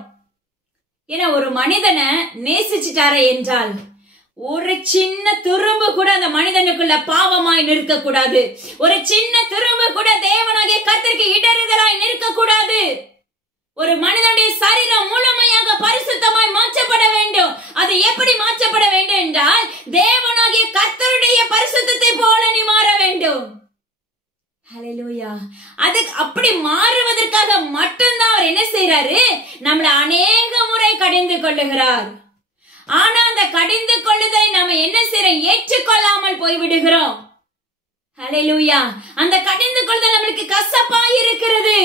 ஏன்னா ஒரு மனிதனை நேசிச்சுட்டாரே என்றால் ஒரு சின்ன துரும்பு கூட அந்த மனிதனுக்குள்ள பாவமாய் நிற்க கூடாது. ஒரு சின்ன துரும்பு கூட தேவனாகிய கர்த்தருக்கு இடறுதலாய் நிற்க கூடாது. ஒரு மனிதனுடைய சரீரம் முழுமையாக பரிசுத்தமாய் மாற்றப்பட வேண்டும். அது எப்படி மாற்றப்பட வேண்டும் என்றால், தேவனாகிய கர்த்தருடைய பரிசுத்தத்தை போல நீ மாற வேண்டும். ஹல்லேலூயா. அதுக்கு அப்படி மாறுவதற்காக மட்டும்தான் அவர் என்ன செய்யறாரு? நம்மளை அநேக முறை கடிந்து கொள்ளுகிறார். ஆனா அந்த கடிந்து கொள்ளுதலை நாம என்ன செய்யறோம்? ஏற்றுக்கொள்ளாமல் போய்விடுகிறோம். ஹல்லேலூயா. அந்த கடிந்து கொள்ளுதல் நம்மளுக்கு கசப்பா இருக்கிறது.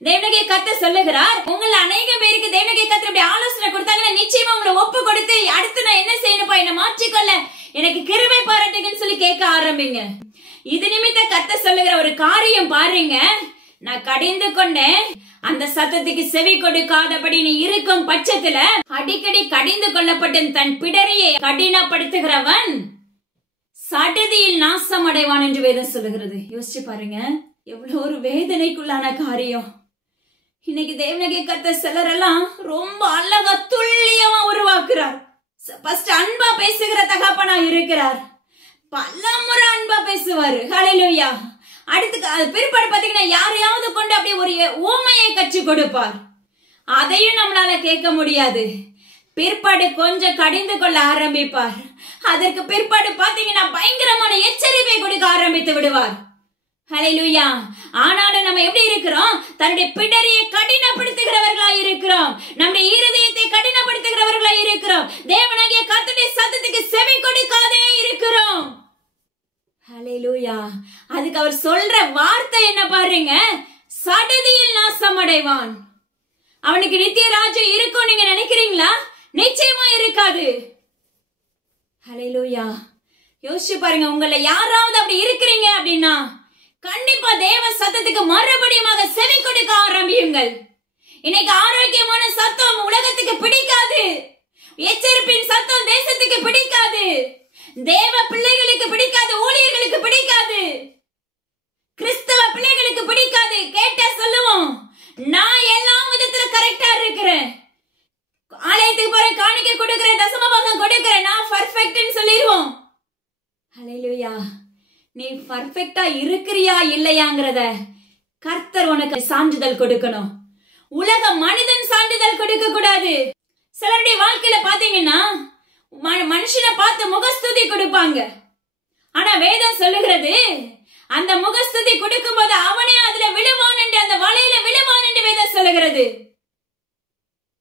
தேவனாகிய கர்த்தர் சொல்லுகிறார், உங்கள அநேக பேருக்கு தேவனாகிய கர்த்தர் இப்படி ஆலோசனை கொடுத்தாங்கன்னா நிச்சயமா உங்களை ஒப்பு கொடுத்து அடுத்து நான் என்ன செய்யணும்ப்பா, என்ன மாற்றிக்கொள்ள எனக்கு கிருபை பாராட்டுங்கன்னு சொல்லி கேட்க ஆரம்பிங்க. இது நிமித்த கர்த்தர் சொல்லுகிற ஒரு காரியம் பாருங்க, நான் கடிந்து கொண்டேன், அந்த சத்தத்துக்கு செவி கொடுக்காதபடி நீ இருக்கும் பட்சத்துல அடிக்கடி கடிந்து கொள்ளப்பட்ட தன் பிடரியை கடினப்படுத்துகிறவன் சடுதியில் நாசம் அடைவான் என்று வேதம் சொல்லுகிறது. யோசிச்சு பாருங்க, எவ்வளவு ஒரு வேதனைக்குள்ளான காரியம். இன்னைக்கு தேவனாகிய கர்த்தர் சிலரெல்லாம் ரொம்ப அழகா துல்லியமா உருவாக்குறார். ஃபர்ஸ்ட் அன்பா பேசுகிற தகப்பனா இருக்கிறார், பல முறை அன்பா பேசுவாரு. ஹல்லேலூயா. அடுத்து பிற்பாடு பாத்தீங்கன்னா யாரையாவது கொண்டு அப்படி ஒரு ஊமையை கற்றுக் கொடுப்பார். அதையும் நம்மளால கேட்க முடியாது. பிற்பாடு கொஞ்சம் கடிந்து கொள்ள ஆரம்பிப்பார். அதற்கு பிற்பாடு பாத்தீங்கன்னா பயங்கரமான எச்சரிப்பை கொடுக்க ஆரம்பித்து விடுவார். ஹல்லேலூயா. ஆனாலும் நம்ம எப்படி இருக்கிறோம்? தன்னுடைய பிடரியை கடினப்படுத்துகிறவர்களாய் இருக்கிறோம், நம்முடைய இருதயத்தை கடினப்படுத்துகிறவர்களாய் இருக்கிறோம், தேவனாகிய கர்த்தருடைய சத்தத்துக்கு செவி கொடுக்காதே இருக்கிறோம். ஹல்லேலூயா. அதுக்கு அவர் சொல்ற வார்த்தை என்ன பாருங்க, சடுதியில் நாசம் அடைவான். அவனுக்கு நித்திய ராஜ்யம் இருக்கும் நீங்க நினைக்கிறீங்களா? நிச்சயமா இருக்காது. ஹல்லேலூயா. யோசிச்சு பாருங்க, உங்களை யாராவது அப்படி இருக்கிறீங்க அப்படின்னா கண்டிப்பா தேவ சத்தத்துக்கு மறுபடியும் செவி கொடுக்க ஆரம்பியுங்கள். இன்னைக்கு ஆரோக்கியமான சத்தம் உலகத்துக்கு பிடிக்காது, எச்சரிப்பின் சத்தம் தேசத்துக்கு பிடிக்காது, தேவ பிள்ளைகளுக்கு பிடிக்காது, ஊழியர்களுக்கு பிடிக்காது, கிறிஸ்தவ பிள்ளைகளுக்கு பிடிக்காது. கேட்டா சொல்லுவோம், நான் எல்லா விதத்துல கரெக்டா இருக்கிறேன், ஆலயத்துக்கு போற காணிக்கை கொடுக்கிறேன், தசமபாகம் கொடுக்கிறேன், நான் பர்ஃபெக்ட்னு சொல்லிடுவோம். ஹல்லேலூயா. நீ பர்ஃபெக்டா இருக்கிறியா இல்லையாங்கிறத கர்த்தர் உனக்கு சான்றிதழ் கொடுக்கணும். உலக மனிதன் சான்றிதழ் கொடுக்க கூடாது. சிலருடைய வாழ்க்கையில பாத்தீங்கன்னா மனுஷனை பார்த்து முகஸ்துதி கொடுப்பாங்க. ஆனா வேதம் சொல்லுகிறது அந்த முகஸ்துதி கொடுக்கும் போது அவனே அதுல விழுவான் என்று, அந்த வலையில விழுவான் என்று வேதம் சொல்லுகிறது.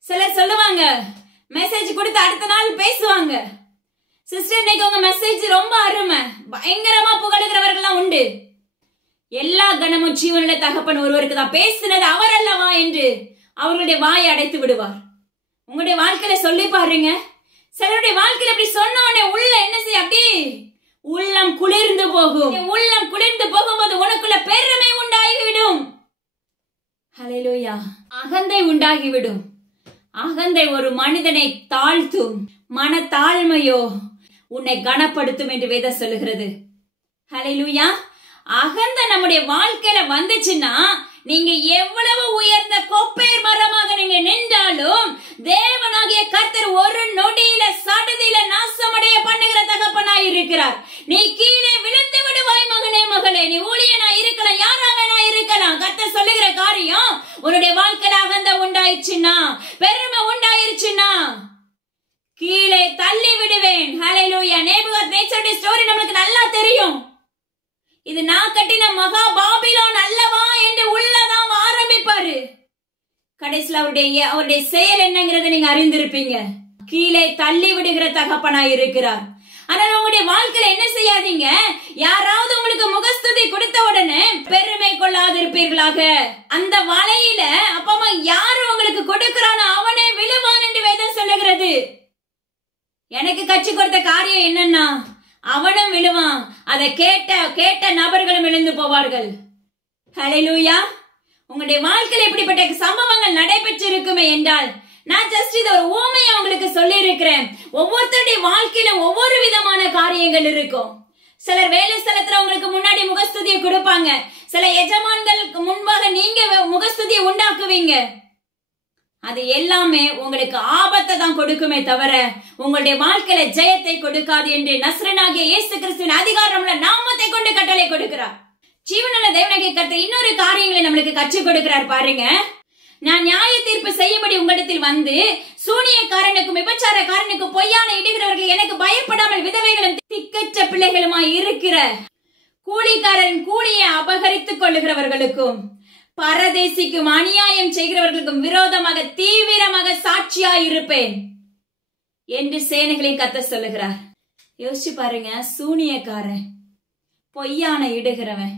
சிலர் சொல்லுவாங்க, மெசேஜ் கொடுத்து அடுத்த நாள் பேசுவாங்க, சிஸ்டர் இன்னைக்கு உங்க மெசேஜ் ரொம்ப அருமை, பயங்கரமா புகழுகிறவர்கள் உண்டு. எல்லா கணமும் ஜீவனுள்ள தகப்பன் ஒருவருக்கு தான், பேசினது அவர் அல்லவா என்று அவர்களுடைய வாயை அடைத்து விடுவார். உங்களுடைய வாழ்க்கையில சொல்லி பாருங்க. சிலருடைய வாழ்க்கையில அப்படி சொன்னோடனே உள்ள என்ன செய்ய, அப்படி உள்ளம் குளிர்ந்து போகும். உள்ளம் குளிர்ந்து போகும்போது உனக்குள்ள பெருமை உண்டாகிவிடும். ஹல்லேலூயா. அகந்தை உண்டாகிவிடும். அகந்தை ஒரு மனிதனை தாழ்த்தும், மன தாழ்மையோ உன்னை கனப்படுத்தும் என்று வேதம் சொல்லுகிறது. ஹல்லேலூயா. அகந்தை நம்முடைய வாழ்க்கையில வந்துச்சுன்னா, நீங்க எவ்வளவு உயர்ந்த கொப்பேர் மரமாக நீங்க நின்றாலும் தேவனாகிய கர்த்தர் ஒரு நொடியில சடுதியில நாசமடைய பண்ணுகிற தகப்பனாய் இருக்கிறார். நீ கீழே விழுந்து விடுவாய் மகனே, மகளே. நீ ஊழியனா இருக்கலாம், யாரா வேணா இருக்கலாம். கர்த்தர் சொல்லுகிற காரியம், உன்னுடைய வாழ்க்கையில அகந்தை உண்டாயிடுச்சுன்னா, பெருமை உண்டாயிருச்சுன்னா கீழே தள்ளி விடுவேன். ஹல்லேலூயா. நேபுகாத்நேச்சருடைய ஸ்டோரி நம்மளுக்கு நல்லா தெரியும். இது நான் கட்டின மகா பாபிலோன் அல்லவா என்று உள்ளதான் ஆரம்பிப்பாரு. கடைசியில் அவருடைய செயல் என்னங்கிறத நீங்க அறிந்திருப்பீங்க. கீழே தள்ளி விடுகிற தகப்பனாய் இருக்கிறார். ஆனால் உங்களுடைய வாழ்க்கையில என்ன செய்யாதீங்க, யாராவது உங்களுக்கு முகஸ்துதி கொடுத்த உடனே பெருமை கொள்ளாதிருப்பீர்களாக. அந்த வலையில அப்பமா யாரு உங்களுக்கு கொடுக்கிறானோ அவனே விழுவான் என்று வேதம் சொல்லுகிறது. எனக்கு கற்றுக் கொடுத்த காரியம் என்னன்னா, அவனும் விழுவான், அதை கேட்ட நபர்களும் விழுந்து போவார்கள். ஹல்லேலூயா. உங்களுடைய வாழ்க்கையில் இப்படிப்பட்ட சம்பவங்கள் நடைபெற்றிருக்குமே என்றால், நான் ஜஸ்ட் இது ஒரு ஊமையா உங்களுக்கு சொல்லி இருக்கிறேன். ஒவ்வொருத்தருடைய வாழ்க்கையில ஒவ்வொரு விதமான காரியங்கள் இருக்கும். சிலர் வேலை ஸ்தலத்துல உங்களுக்கு முன்னாடி முகஸ்துதியை கொடுப்பாங்க. சில எஜமான்களுக்கு முன்பாக நீங்க முகஸ்துதியை உண்டாக்குவீங்க. அது எல்லாமே உங்களுக்கு ஆபத்தை தான் கொடுக்குமே தவிர உங்களுடைய வாழ்க்கையில ஜெயத்தை கொடுக்காது என்று நஸ்ரனாகிய இயேசு கிறிஸ்துவின் அதிகாரமுள்ள நாமத்தை கொண்டு கட்டளை கொடுக்கிறார். ஜீவனுள்ள தேவனாகிய கர்த்தர் இன்னொரு காரியங்களை நம்மளுக்கு கற்றுக் கொடுக்கிறார் பாருங்க. நான் நியாய தீர்ப்பு செய்யும்படி உங்களிடத்தில் வந்து சூனியக்காரனுக்கும் விபச்சாரக்காரனுக்கும் பொய்யான இடுகிறவர்கள் எனக்கு பயப்படாமல் விதவைகளும் திக்கற்ற பிள்ளைகளுமாய் இருக்கிற கூலிக்காரன் கூலியை அபகரித்துக் கொள்ளுகிறவர்களுக்கும் பரதேசிக்கும் அநியாயம் செய்கிறவர்களுக்கும் விரோதமாக தீவிரமாக சாட்சியாய் இருப்பேன் என்று சேனைகளின் கர்த்தர் சொல்லுகிறார். யோசிச்சு பாருங்க. சூனியக்காரன், பொய்யான இடுகிறவன்,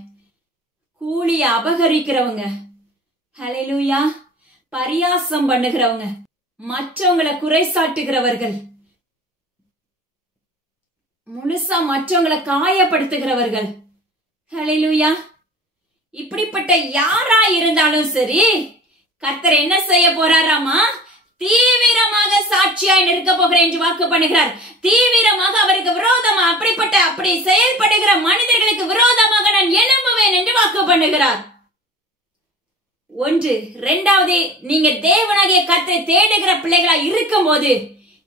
கூலிய அபகரிக்கிறவங்க, ஹல்லேலூயா, பரியாசம் பண்ணுகிறவங்க, மற்றவங்களை குறை சாட்டுகிறவர்கள், முழுசா மற்றவங்களை காயப்படுத்துகிறவர்கள், ஹல்லேலூயா, இப்படிப்பட்ட யாரா இருந்தாலும் சரி, கர்த்தர் என்ன செய்ய போறாராமா, தீவிரமாக சாட்சியாய் நிற்க போகிறேன் என்று வாக்கு பண்ணுகிறார். தீவிரமாக அவருக்கு விரோதமா அப்படி செயல்படுகிற மனிதர்களுக்கு விரோதமாக நான் எழும்புவேன் என்று வாக்கு பண்ணுகிறார். ஒன்று. இரண்டாவது, நீங்க தேவனாகிய கர்த்தரை தேடுகிற பிள்ளைகளா இருக்கும் போது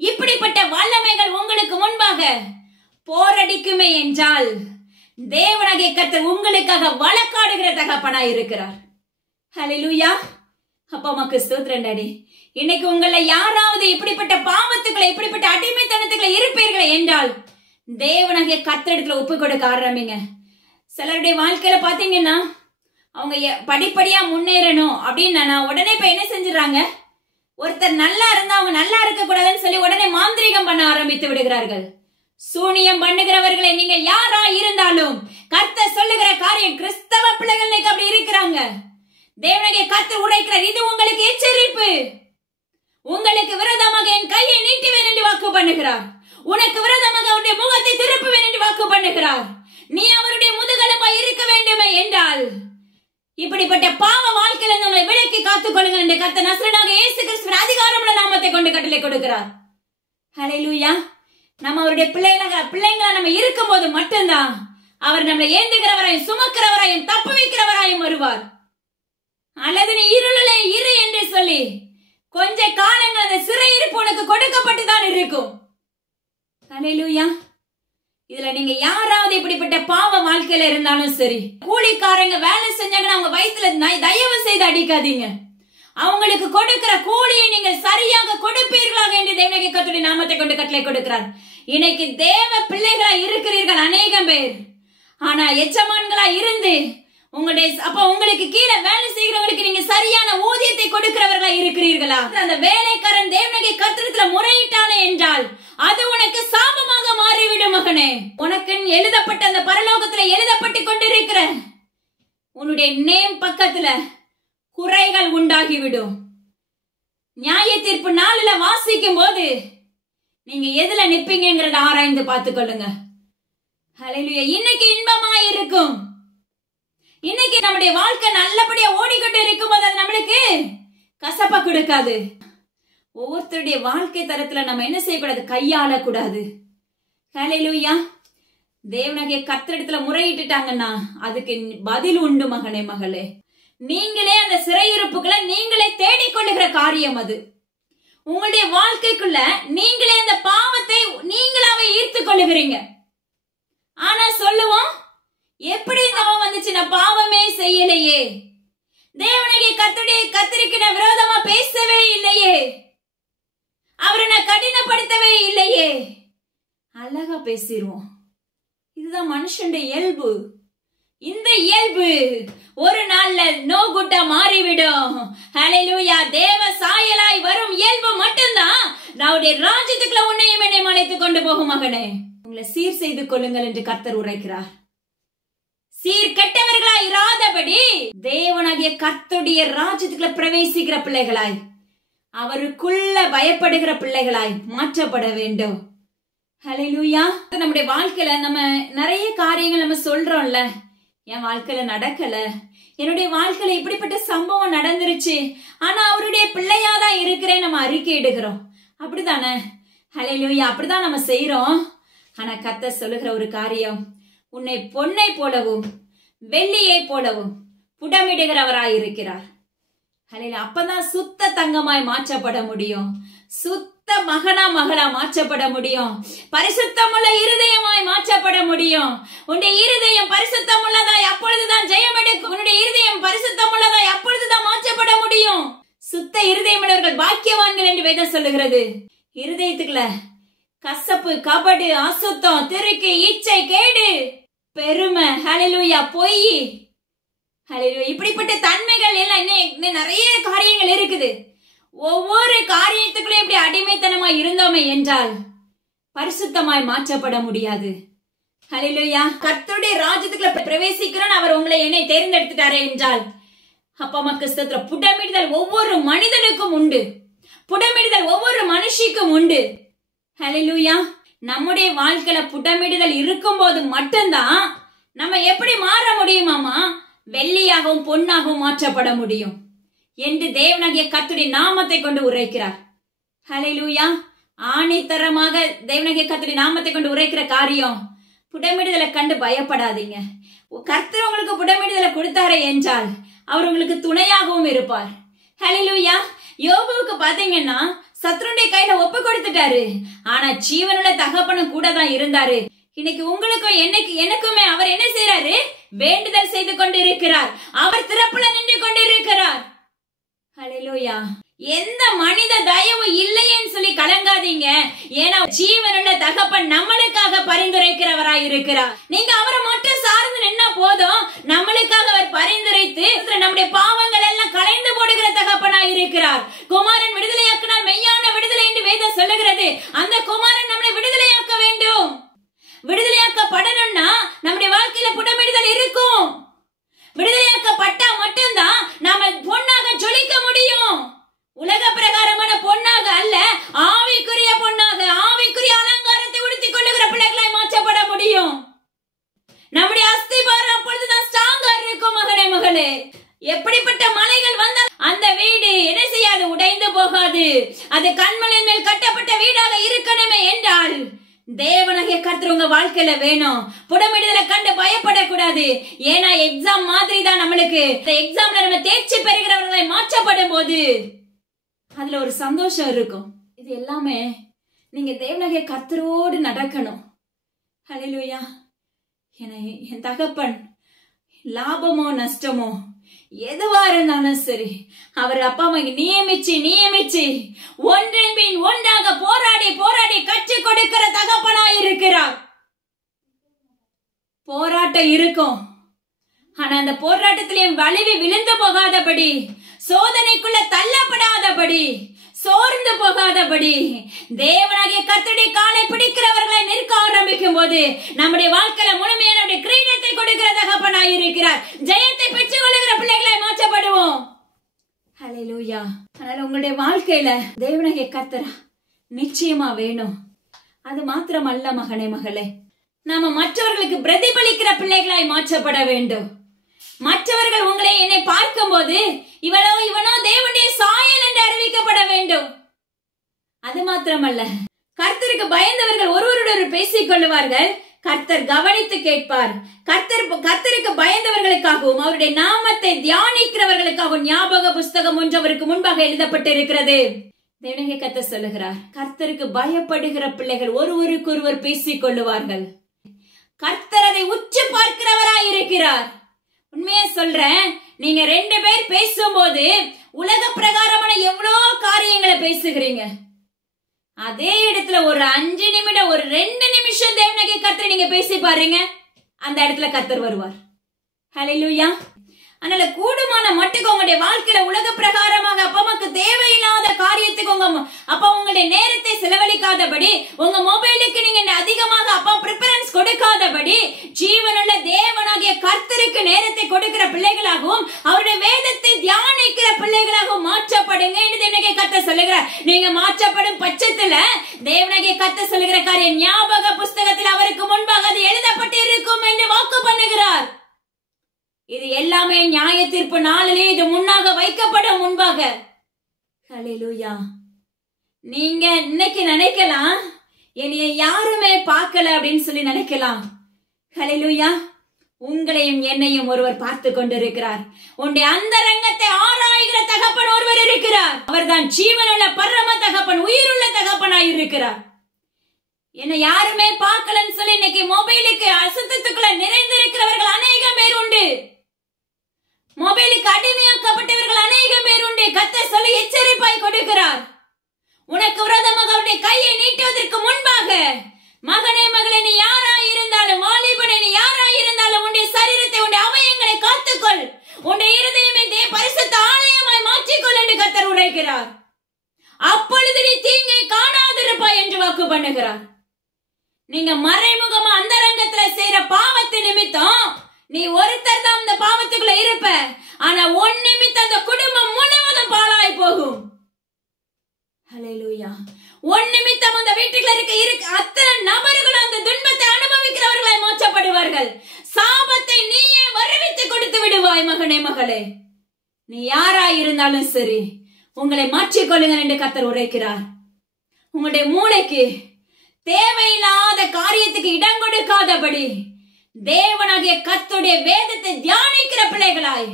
இப்படிப்பட்ட வல்லமைகள் உங்களுக்கு முன்பாக போரடிக்குமே என்றால் தேவனாகிய கர்த்தர் உங்களுக்காக வழக்காடுகிற தகப்பனாய் இருக்கிறார். ஹல்லேலூயா. அப்பா அம்மாக்கு ஸ்தோத்திரம் டாடி. இன்னைக்கு உங்களை யாராவது இப்படிப்பட்ட பாவத்துக்களை, இப்படிப்பட்ட அடிமைத்தனத்துக்களை இருப்பீர்களே என்றால் தேவனாகிய கர்த்தரிடத்துல ஒப்பு கொடுக்க ஆரம்பிங்க. சிலருடைய வாழ்க்கையில பாத்தீங்கன்னா அவங்க படிப்படியா முன்னேறணும் அப்படின்னு உடனே இப்ப என்ன செஞ்சிடறாங்க, ஒருத்தர் நல்லா இருந்தா அவங்க நல்லா இருக்க கூடாதுன்னு சொல்லி உடனே மாந்திரீகம் பண்ண ஆரம்பித்து விடுகிறார்கள். சூனியம் பண்ணுகிறவர்களை நீங்க யாரா இருந்தாலும் கர்த்தர் சொல்லுகிற காரியம், கிறிஸ்தவ பிள்ளைகள் அப்படி இருக்கிறாங்க. தேவனாகிய கர்த்தர் உடைக்கிறார். இது உங்களுக்கு எச்சரிப்பு. உங்களுக்கு விரோதமாக என் கையை நீட்டுவேன் என்று வாக்கு பண்ணுகிறார். உனக்கு விரோதமாக அவருடைய முகத்தை திருப்புவேன் என்று வாக்கு பண்ணுகிறார். நீ அவருடைய முதுகெலும்பாய் இருக்க வேண்டுமே என்றால் இப்படிப்பட்ட பாவ வாழ்க்கையில நம்மளை விலக்கி காத்துக் கொள்ளுங்கள் என்று கர்த்தர் நஸ்ரனாகிய இயேசு கிறிஸ்துவின் அதிகாரமுள்ள நாமத்தை கொண்டு கட்டளை கொடுக்கிறார். ஹல்லேலூயா. நம்ம அவருடைய பிள்ளைங்களா நம்ம இருக்கும் போது மட்டும்தான் அவர் நம்மளை ஏந்துகிறவராயும் சுமக்கிறவராயும் தப்பு வைக்கிறவராயும் வருவார். அல்லது நீ இருளிலே இரு என்று சொல்லி கொஞ்ச காலங்கள் அந்த சிறையிருப்பு உனக்கு கொடுக்கப்பட்டுதான் இருக்கும். ஹல்லேலூயா. இதுல நீங்க யாராவது இப்படிப்பட்ட பாவ வாழ்க்கையில இருந்தாலும் சரி, கூலிக்காரங்க வேலை செஞ்சாங்கன்னா அவங்க வயிற்றுல தயவு செய்து அடிக்காதீங்க. அவங்களுக்கு கொடுக்கிற கூலியை நீங்கள் சரியாக கொடுப்பீர்களாக என்று தேவனாகிய கர்த்தருடைய நாமத்தை கொண்டு கட்டளை கொடுக்கிறார். இன்னைக்கு தேவ பிள்ளைகளா இருக்கிறீர்கள் அநேகம் பேர். ஆனா எச்சமான்களா இருந்து உங்களுக்கு கீழே வேலை செய்கிறவங்களுக்கு நீங்க சரியான ஊதியத்தை கொடுக்கிறவர்களா இருக்கிறீர்களா? அந்த வேலைக்காரன் தேவனாகிய கர்த்தரிடத்துல முறையிட்டானே என்றால் அது உனக்கு சாபமாக மாறிவிடும் மகனே. உனக்கு எழுதப்பட்ட அந்த பரலோகத்துல எழுதப்பட்டு கொண்டிருக்கிற உன்னுடைய நேம் பக்கத்துல குறைகள் உண்டாகிவிடும். நியாய தீர்ப்பு நாளில வாசிக்கும் போது நீங்க எதுல நிப்பீங்கிறத ஆராய்ந்து பார்த்துக் கொள்ளுங்க. ஹல்லேலூயா. இன்னைக்கு இன்பமா இருக்கும். இன்னைக்கு நம்முடைய வாழ்க்கை நல்லபடியா ஓடிக்கொண்டு இருக்கும் போது அது நம்மளுக்கு கசப்பா கொடுக்காது. ஒவ்வொருத்தருடைய வாழ்க்கை தரத்துல நம்ம என்ன செய்யக்கூடாது? கையாள கூடாது. ஹல்லேலூயா. தேவனாகிய கர்த்தரிடத்துல முறையிட்டுட்டாங்கன்னா அதுக்கு பதில் உண்டு மகனே மகளே. நீங்களே அந்த சிறையிருப்புகளை நீங்களே தேடிக்கொள்ளுகிற காரியம் அது. உங்களுடைய வாழ்க்கைக்குள்ள நீங்களே அந்த பாவத்தை நீங்களாவே ஈர்த்து கொள்ளுகிறீங்க. ஆனா சொல்லுவோம், எப்படி இந்த பாவம் வந்துச்சு? நான் பாவமே செய்யலையே, தேவனாகிய கர்த்தருக்கு நான் விரோதமா பேசவே இல்லையே, அவரை நான் கடினப்படுத்தவே இல்லையே, அழகா பேசிடுவோம். இதுதான் மனுஷனுடைய இயல்பு. இந்த இயல்பு ஒரு நாள்ல நோ குட்டா மாறிவிடும். ஹல்லேலூயா. தேவ சாயலாய் வரும் இயல்பு மட்டும்தான் நம்முடைய ராஜ்யத்துக்குள்ள உன்னையும் என்னையும் அழைத்துக் கொண்டு போகும் மகனே. உங்களை சீர் செய்து கொள்ளுங்கள் என்று கர்த்தர் உரைக்கிறார். சீர் கெட்டவர்களா இராதபடி தேவனாகிய கர்த்தருடைய ராஜ்யத்துக்குள்ள பிரவேசிக்கிற பிள்ளைகளாய், அவருக்குள்ள பயப்படுகிற பிள்ளைகளாய் மாற்றப்பட வேண்டும். ஹல்லேலூயா. நம்முடைய வாழ்க்கையில நம்ம நிறைய காரியங்கள் நம்ம சொல்றோம்ல, என் வாழ்க்கையில நடக்கல, என்னுடைய வாழ்க்கையில இப்படிப்பட்ட சம்பவம் நடந்துருச்சு, ஆனா அவருடைய பிள்ளையாதான் இருக்கிறேன் நம்ம அறிக்கை இடுகிறோம். அப்படித்தானே? ஹல்லேலூயா. அப்படிதான் நம்ம செய்யறோம். ஆனா கர்த்தர் சொல்லுகிற ஒரு காரியம், உன்னை பொன்னை போலவும் வெள்ளியை போலவும் புடமிடுகிறவராய் இருக்கிறார். ஹல்லேலூயா. அப்பதான் சுத்த தங்கமாய் மாற்றப்பட முடியும், சுத்த மகளா மாற்றப்பட முடியும், பரிசுத்தமுள்ள இருதயமாய் மாற்றப்பட முடியும். உன்னுடைய இருதயம் பரிசுத்தமுள்ளதாய் அப்பொழுதுதான் ஜெயம் எடுக்கும். உன்னுடைய இருதயம் பரிசுத்தமுள்ளதாய் அப்பொழுதுதான் மாற்றப்பட முடியும். சுத்த இருதயமுள்ளவர்கள் பாக்கியவான்கள் என்று வேதம் சொல்லுகிறது. இருதயத்துக்குள்ள கசப்பு, கபடு, அசுத்தம், திருக்கு, இச்சை, கேடு, பெருமை, ஹல்லேலூயா, பொய், ஹல்லேலூயா, இப்படிப்பட்ட தன்மைகள் எல்லாம் இன்னும் நிறைய காரியங்கள் இருக்குது. ஒவ்வொரு காரியத்துக்குள்ளே இப்படி அடிமைத்தனமா இருந்தோமே என்றால் பரிசுத்தமாய் மாற்றப்பட முடியாது. ஹல்லேலூயா. கர்த்தருடைய ராஜ்யத்துக்குள்ள பிரவேசிக்கிறோம், அவர் உங்களை என்னை தேர்ந்தெடுத்துட்டாரே என்றால் அப்பா அம்மாக்கு ஸ்தோத்திரம். புடமிடுதல் ஒவ்வொரு மனிதனுக்கும் உண்டு, புடமிடுதல் ஒவ்வொரு மனுஷிக்கும் உண்டு. ஹல்லேலூயா. நம்முடைய வாழ்க்கையில புடமிடுதல் இருக்கும் போது மட்டும்தான் நம்ம எப்படி மாற முடியுமாமா? வெள்ளியாகவும் பொன்னாகவும் மாற்றப்பட முடியும் என்று தேவனாகிய கர்த்தருடைய நாமத்தை கொண்டு உரைக்கிறார். ஹல்லேலூயா. ஆணித்தரமாக தேவனாகிய கர்த்தருடைய நாமத்தை கொண்டு உரைக்கிற காரியம், புடமிடுதலை கண்டு பயப்படாதீங்க. கர்த்தர் உங்களுக்கு புடமிடுதலை கொடுத்தாரே என்றால் அவர் உங்களுக்கு துணையாகவும் இருப்பார். ஹல்லேலூயா. யோபுவுக்கு பாத்தீங்கன்னா சத்ருடைய கையில ஒப்பு கொடுத்துட்டாரு, ஆனா ஜீவனுள்ள தகப்பனும் கூட தான் இருந்தாரு. இன்னைக்கு உங்களுக்கும் எனக்குமே அவர் என்ன செய்யறாரு? வேண்டுதல் செய்து கொண்டிருக்கிறார். அவர் திறப்புல நின்று கொண்டிருக்கிறார். ஹல்லேலூயா. எந்த மனித தயவு இல்லையேன்னு சொல்லி கலங்காதீங்க. ஏன்னா ஜீவனுள்ள தகப்பன் நம்மளுக்காக பரிந்துரைக்கிறவராய் இருக்கிறார். நீங்க அவரை மட்டும் சார்ந்து நின்னா போதும், நம்மளுக்காக அவர் பரிந்துரைத்து நம்முடைய பாவங்கள் எல்லாம் களைந்து போடுகிற தகப்பனாய் இருக்கிறார். குமாரன் விடுதலையாக்கினால் மெய்யான விடுதலை என்று வேதம் சொல்லுகிறது. அந்த குமாரன் நம்மளை விடுதலையாக்க வேண்டும். விடுதலையாக்கப்படணும்னா நம்முடைய வாழ்க்கையில புடமிடுதல் இருக்கும். விடுதலையாக்கப்பட்டா மட்டும்தான் நாம பொன்னாக ஜொலிக்க முடியும். உலக பிரகாரமான பொன்னாக அல்ல, ஆவிக்குரிய பொன்னாக, ஆவிக்குரிய அலங்காரத்தை உடுத்திக் கொள்ளுகிற பிள்ளைகளாய் மாற்றப்பட முடியும். நம்முடைய அஸ்திபாரம் அப்பொழுதுதான் ஸ்ட்ராங்கா இருக்கும் மகனே மகளே. எப்படிப்பட்ட மலைகள் வந்தால் அந்த வீடு என்ன செய்யாது? உடைந்து போகாது. அது கண்மலையின் மேல் கட்டப்பட்ட வீடாக இருக்கணுமே என்றால் தேவனாகிய கர்த்தர் உங்க வாழ்க்கையில வேணும். புடமிடுதலை கண்டு பயப்படக்கூடாது. ஏன்னா எக்ஸாம் மாதிரி தான் நம்மளுக்கு. எக்ஸாம்ல நம்ம தேர்ச்சி பெறுகிறவர்களை மாற்றப்படும் போது அதுல ஒரு சந்தோஷம் இருக்கும். இது எல்லாமே நீங்க தேவனாகிய கர்த்தரோடு நடக்கணும். ஹல்லேலூயா. என் தகப்பன் லாபமோ நஷ்டமோ எதுவா இருந்தாலும் சரி, அவர் அப்பா அம்மாக்கு நியமிச்சு ஒன்றின் பின் ஒன்றாக போராடி கற்றுக் கொடுக்கிற தகப்பனாய் இருக்கிறார். போராட்டம் இருக்கும், ஆனா அந்த போராட்டத்திலேயும் வலிவி விழுந்து போகாதபடி, சோதனைக்குள்ள தள்ளப்படாதபடி, சோர்ந்து போகாதபடி, தேவனாகிய கர்த்தருடைய காலை பிடிக்கிறவர்களை நிற்க ஆரம்பிக்கும் போது நம்முடைய வாழ்க்கையில முழுமையான கிரீடத்தை கொடுக்கிற தகப்பனாய் இருக்கிறார். ஜெயத்தை பெற்றுக் கொள்ளுகிற பிள்ளைகளை மாற்றப்படுவோம். ஹல்லேலூயா. அதனால உங்களுடைய வாழ்க்கையில தேவனாகிய கர்த்தர் நிச்சயமா வேணும். அது மாத்திரமல்ல மகனே மகளே, நாம மற்றவர்களுக்கு பிரதிபலிக்கிற பிள்ளைகளாய் மாற்றப்பட வேண்டும். மற்றவர்கள் உங்களை என்னை பார்க்கும் போது இவனோ தேவனுடைய சாயல் என்று அறிவிக்கப்பட வேண்டும். அது மாத்திரமல்ல, கர்த்தருக்கு பயந்தவர்கள் ஒருவருடன் பேசிக் கொள்ளுவார்கள், கர்த்தர் கவனித்து கேட்பார். கர்த்தருக்கு பயந்தவர்களுக்காகவும் அவருடைய நாமத்தை தியானிக்கிறவர்களுக்காகவும் ஞாபக புஸ்தகம் ஒன்று அவருக்கு முன்பாக எழுதப்பட்டிருக்கிறது. தேவனாகிய கர்த்தர் சொல்லுகிறார், கர்த்தருக்கு பயப்படுகிற பிள்ளைகள் ஒருவருக்கொருவர் பேசிக் கொள்ளுவார்கள். கர்த்தர் அதை உற்று பார்க்கிறவராய் இருக்கிறார். உண்மையா சொல்றேன், நீங்க 2 பேர் பேசும்போது உலக பிரகாரமான எவ்வளவு காரியங்களை பேசுகிறீங்க. அதே இடத்துல ஒரு 5 நிமிடம், ஒரு 2 நிமிஷம் தேவனாகிய கர்த்தரை நீங்க பேசி பாருங்க, அந்த இடத்துல கர்த்தர் வருவார். ஹல்லேலூயா. அதனால கூடுமான மட்டுக்கு உங்களுடைய வாழ்க்கையில உலக பிரகாரமாக அப்பமாக்கு தேவையில்லாத காரியத்துக்கு உங்களுடைய நேரத்தை செலவழிக்காதபடி, உங்க மொபைலுக்கு நீங்க அதிகமாக அப்பா பிரிபரன்ஸ் கொடுக்காதபடி, ஜீவனுள்ள தேவனாகிய கர்த்தருக்கு நேரத்தை கொடுக்கிற பிள்ளைகளாகவும் அவருடைய வேதத்தை தியானிக்கிற பிள்ளைகளாகவும் மாற்றப்படுங்க என்று தேவனாகிய கர்த்தர் சொல்லுகிறார். நீங்க மாற்றப்படும் பட்சத்துல தேவனாகிய கர்த்தர் சொல்லுகிற காரியம் ஞாபக புஸ்தகத்தில் அவருக்கு முன்பாக அது எழுதப்பட்டு இருக்கும் என்று வாக்கு பண்ணுகிறார். இது எல்லாமே நியாய தீர்ப்பு நாளிலே இது முன்னாக வைக்கப்படும் முன்பாக. ஹல்லேலூயா. நீங்க இன்னைக்கு நினைக்கலாம், என்னைய யாருமே பார்க்கல அப்படின்னு சொல்லி நினைக்கலாம். ஹல்லேலூயா. உங்களையும் என்னையும் ஒருவர் பார்த்து கொண்டிருக்கிறார். உன்னுடைய அந்தரங்கத்தை ஆராய்கிற தகப்பன் ஒருவர் இருக்கிறார். அவர்தான் ஜீவனுள்ள பரம தகப்பன், உயிருள்ள தகப்பனாய் இருக்கிறார். என்ன யாருமே பார்க்கலன்னு சொல்லி இன்னைக்கு மொபைலுக்கு அசுத்தத்துக்குள்ள நிறைந்திருக்கிறவர்கள் அநேகம் பேர் உண்டு. மொபைலுக்கு அடிமையாக்கப்பட்டவர்கள் அநேகம் பேர் உண்டு. கர்த்தர் சொல்லி எச்சரிப்பாய் கொடுக்கிறார். உனக்கு விரோதமாக அவருடைய கையை நீட்டுவதற்கு முன்பாக, மகனே மகளே, நீ யாராய் இருந்தாலும், வாலிபனே நீ யாராய் இருந்தாலும், உன்னுடைய சரீரத்தை, உன்னுடைய அவயங்களை காத்துக்கொள், உன்னுடைய இருதயத்தை பரிசுத்த ஆலயமாய் மாற்றிக்கொள் என்று கர்த்தர் உரைக்கிறார். அப்பொழுது நீ தீங்கை காணாதிருப்பாய் என்று வாக்கு பண்ணுகிறார். நீங்க மறைமுகமா அந்தரங்கத்துல செய்யற பாவத்து நிமித்தம் நீ ஒருத்தர் தான் அந்த பாவத்துக்குள்ள இருப்ப, ஆனா உன் நிமித்தம் அந்த குடும்பம் முழுவதும் பாழாய் போகும். ஹல்லேலூயா. உன் நிமித்தம் அந்த வீட்டுக்குள்ள இருக்க அத்தனை நபர்களும் அந்த துன்பத்தை அனுபவிக்கிறவர்களாய் மாற்றப்படுவார்கள். சாபத்தை நீயே வருவித்து கொடுத்து விடுவாய். மகனே மகளே, நீ யாராய் இருந்தாலும் சரி, உங்களை மாற்றிக்கொள்ளுங்கள் என்று கர்த்தர் உரைக்கிறார். உங்களுடைய மூளைக்கு தேவையில்லாத காரியத்துக்கு இடம் கொடுக்காதபடி தேவனாகிய கர்த்தருடைய வேதத்தை தியானிக்கிற பிள்ளைகளாய்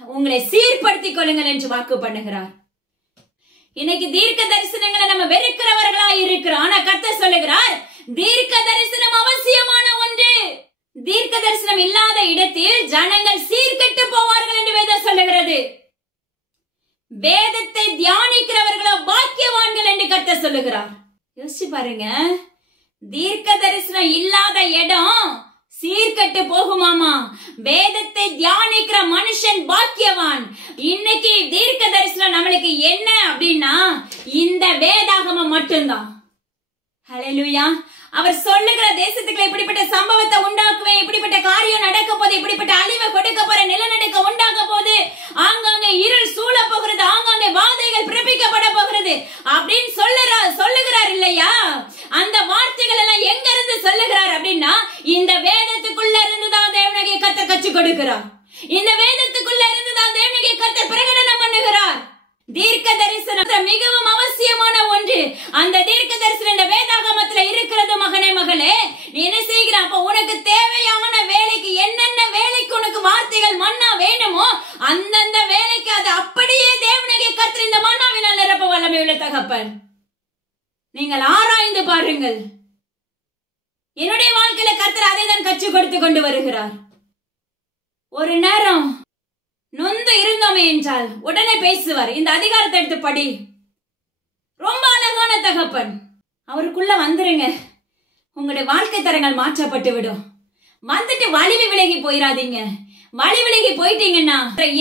உங்களை சீர்படுத்திக் கொள்ளுங்கள் என்று வாக்கு பண்ணுகிறார். இன்னைக்கு தீர்க்க தரிசனங்களை நம்ம வெறுக்கிறவர்களாய் இருக்கிறோம். ஆனா கர்த்தர் சொல்லுகிறார், தீர்க்க தரிசனம் அவசியமான ஒன்று. தீர்க்க தரிசனம் இல்லாத இடத்தில் ஜனங்கள் சீர்கெட்டு போவார்கள் என்று வேதம் சொல்லுகிறது. வேதத்தை தியானிக்கிறவர்களோ பாக்கியவான்கள் என்று கர்த்தர் சொல்லுகிறார். யோசிச்சு பாருங்க, தீர்க்க தரிசனம் இல்லாத இடம் சீர்கெட்டு போகுமாமா. வேதத்தை தியானிக்கிற மனுஷன் பாக்கியவான். இன்னைக்கு தீர்க்க தரிசனம் நம்மளுக்கு என்ன அப்படின்னா இந்த வேதாகமம் மட்டும்தான். ஹல்லேலூயா. அவர் சொல்லுகிற தேசத்துக்குள்ள இப்படிப்பட்ட சம்பவத்தை உண்டாக்குவேன், இப்படிப்பட்ட காரியம் நடக்க போது, இப்படிப்பட்ட அழிவை கொடுக்க போற நிலநடுக்க உண்டாக போது, ஆங்காங்கே இருள் சூழ போகிறது, ஆங்காங்கே வாதைகள் பிறப்பிக்கப்பட போகிறது அப்படின்னு சொல்லுகிறார் இல்லையா? அந்த வார்த்தைகள் எல்லாம் எங்க இருந்து சொல்லுகிறார் அப்படின்னா இந்த வேதத்துக்குள்ள இருந்துதான் தேவனாகிய கர்த்தர் கற்றுக் கொடுக்கிறார். இந்த வேதத்துக்குள்ள இருந்துதான் தேவனாகிய கர்த்தர் பிரகடனம் பண்ணுகிறார். தீர்க்க தரிசனம் மிகவும் அவசியமான ஒன்று. அந்த தீர்க்க தரிசனம் இந்த வேதாகமத்துல இருக்கிறது. மகனே மகளே, நீ என்ன செய்கிற? அப்ப உனக்கு தேவையான வேலைக்கு என்னென்ன வேலைக்கு உனக்கு வார்த்தைகள் மன்னா வேணுமோ அந்தந்த வேலைக்கு அது அப்படியே தேவனாகிய கர்த்தர் இந்த மன்னாவினால் நிரப்ப வல்லமை உள்ள தகப்பன். நீங்கள் ஆராய்ந்து பாருங்கள். என்னுடைய வாழ்க்கையில கர்த்தர் அதை தான் கற்றுக் கொடுத்து கொண்டு வருகிறார். ஒரு நேரம் நொந்து இருந்தோமே என்றால் உடனே பேசுவார். இந்த அதிகாரத்தை எடுத்து படி. ரொம்ப அழகான தகப்பன். அவருக்குள்ள வந்துருங்க. உங்களுடைய வாழ்க்கை தரங்கள் மாற்றப்பட்டு விடும். வந்துட்டு வலிவு விலகி போயிடாதீங்க. வழி விலகி போயிட்டீங்கன்னா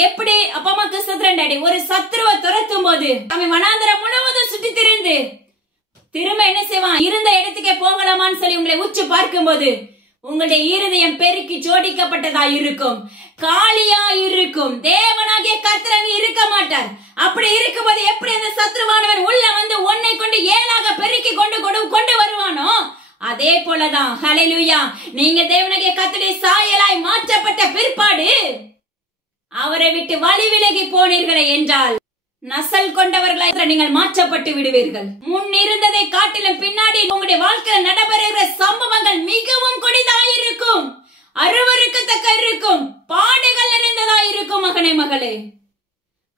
எப்படி அப்பா அம்மாக்கு ஸ்தோத்திரம் டாடி ஒரு சத்துருவை துரத்தும் போது அவன் வனாந்தரம் முழுவதும் சுற்றி திரிந்து திரும்ப என்ன செய்வான், இருந்த இடத்துக்கே போகலாமான்னு சொல்லி உங்களை உச்சு பார்க்கும் போது உங்களுடைய இருதயம் பெருக்கி ஜோடிக்கப்பட்டதா இருக்கும், காலியா இருக்கும். தேவனாகிய கர்த்தர் அங்கே இருக்க மாட்டார். அப்படி இருக்கும்போது எப்படி அந்த சத்ருவானவன் உள்ள வந்து உன்னை கொண்டு ஏழாக பெருக்கி கொண்டு வருவானோ அதே போலதான் ஹல்லேலூயா நீங்க தேவனாகிய கர்த்தருடைய சாயலாய் மாற்றப்பட்ட பிற்பாடு அவரை விட்டு வழி விலகி போனீர்களே என்றால் நசல் கொண்டவர்களாய் நீங்கள் மாற்றப்பட்டு விடுவீர்கள். முன் இருந்ததை காட்டிலும் பின்னாடி உங்களுடைய வாழ்க்கையில் நடைபெறுகிற சம்பவங்கள் மிகவும் கொடிதாயிருக்கும், அருவருக்கத்தக்க இருக்கும், பாடுகள் நிறைந்ததாயிருக்கும் மகனே மகளே.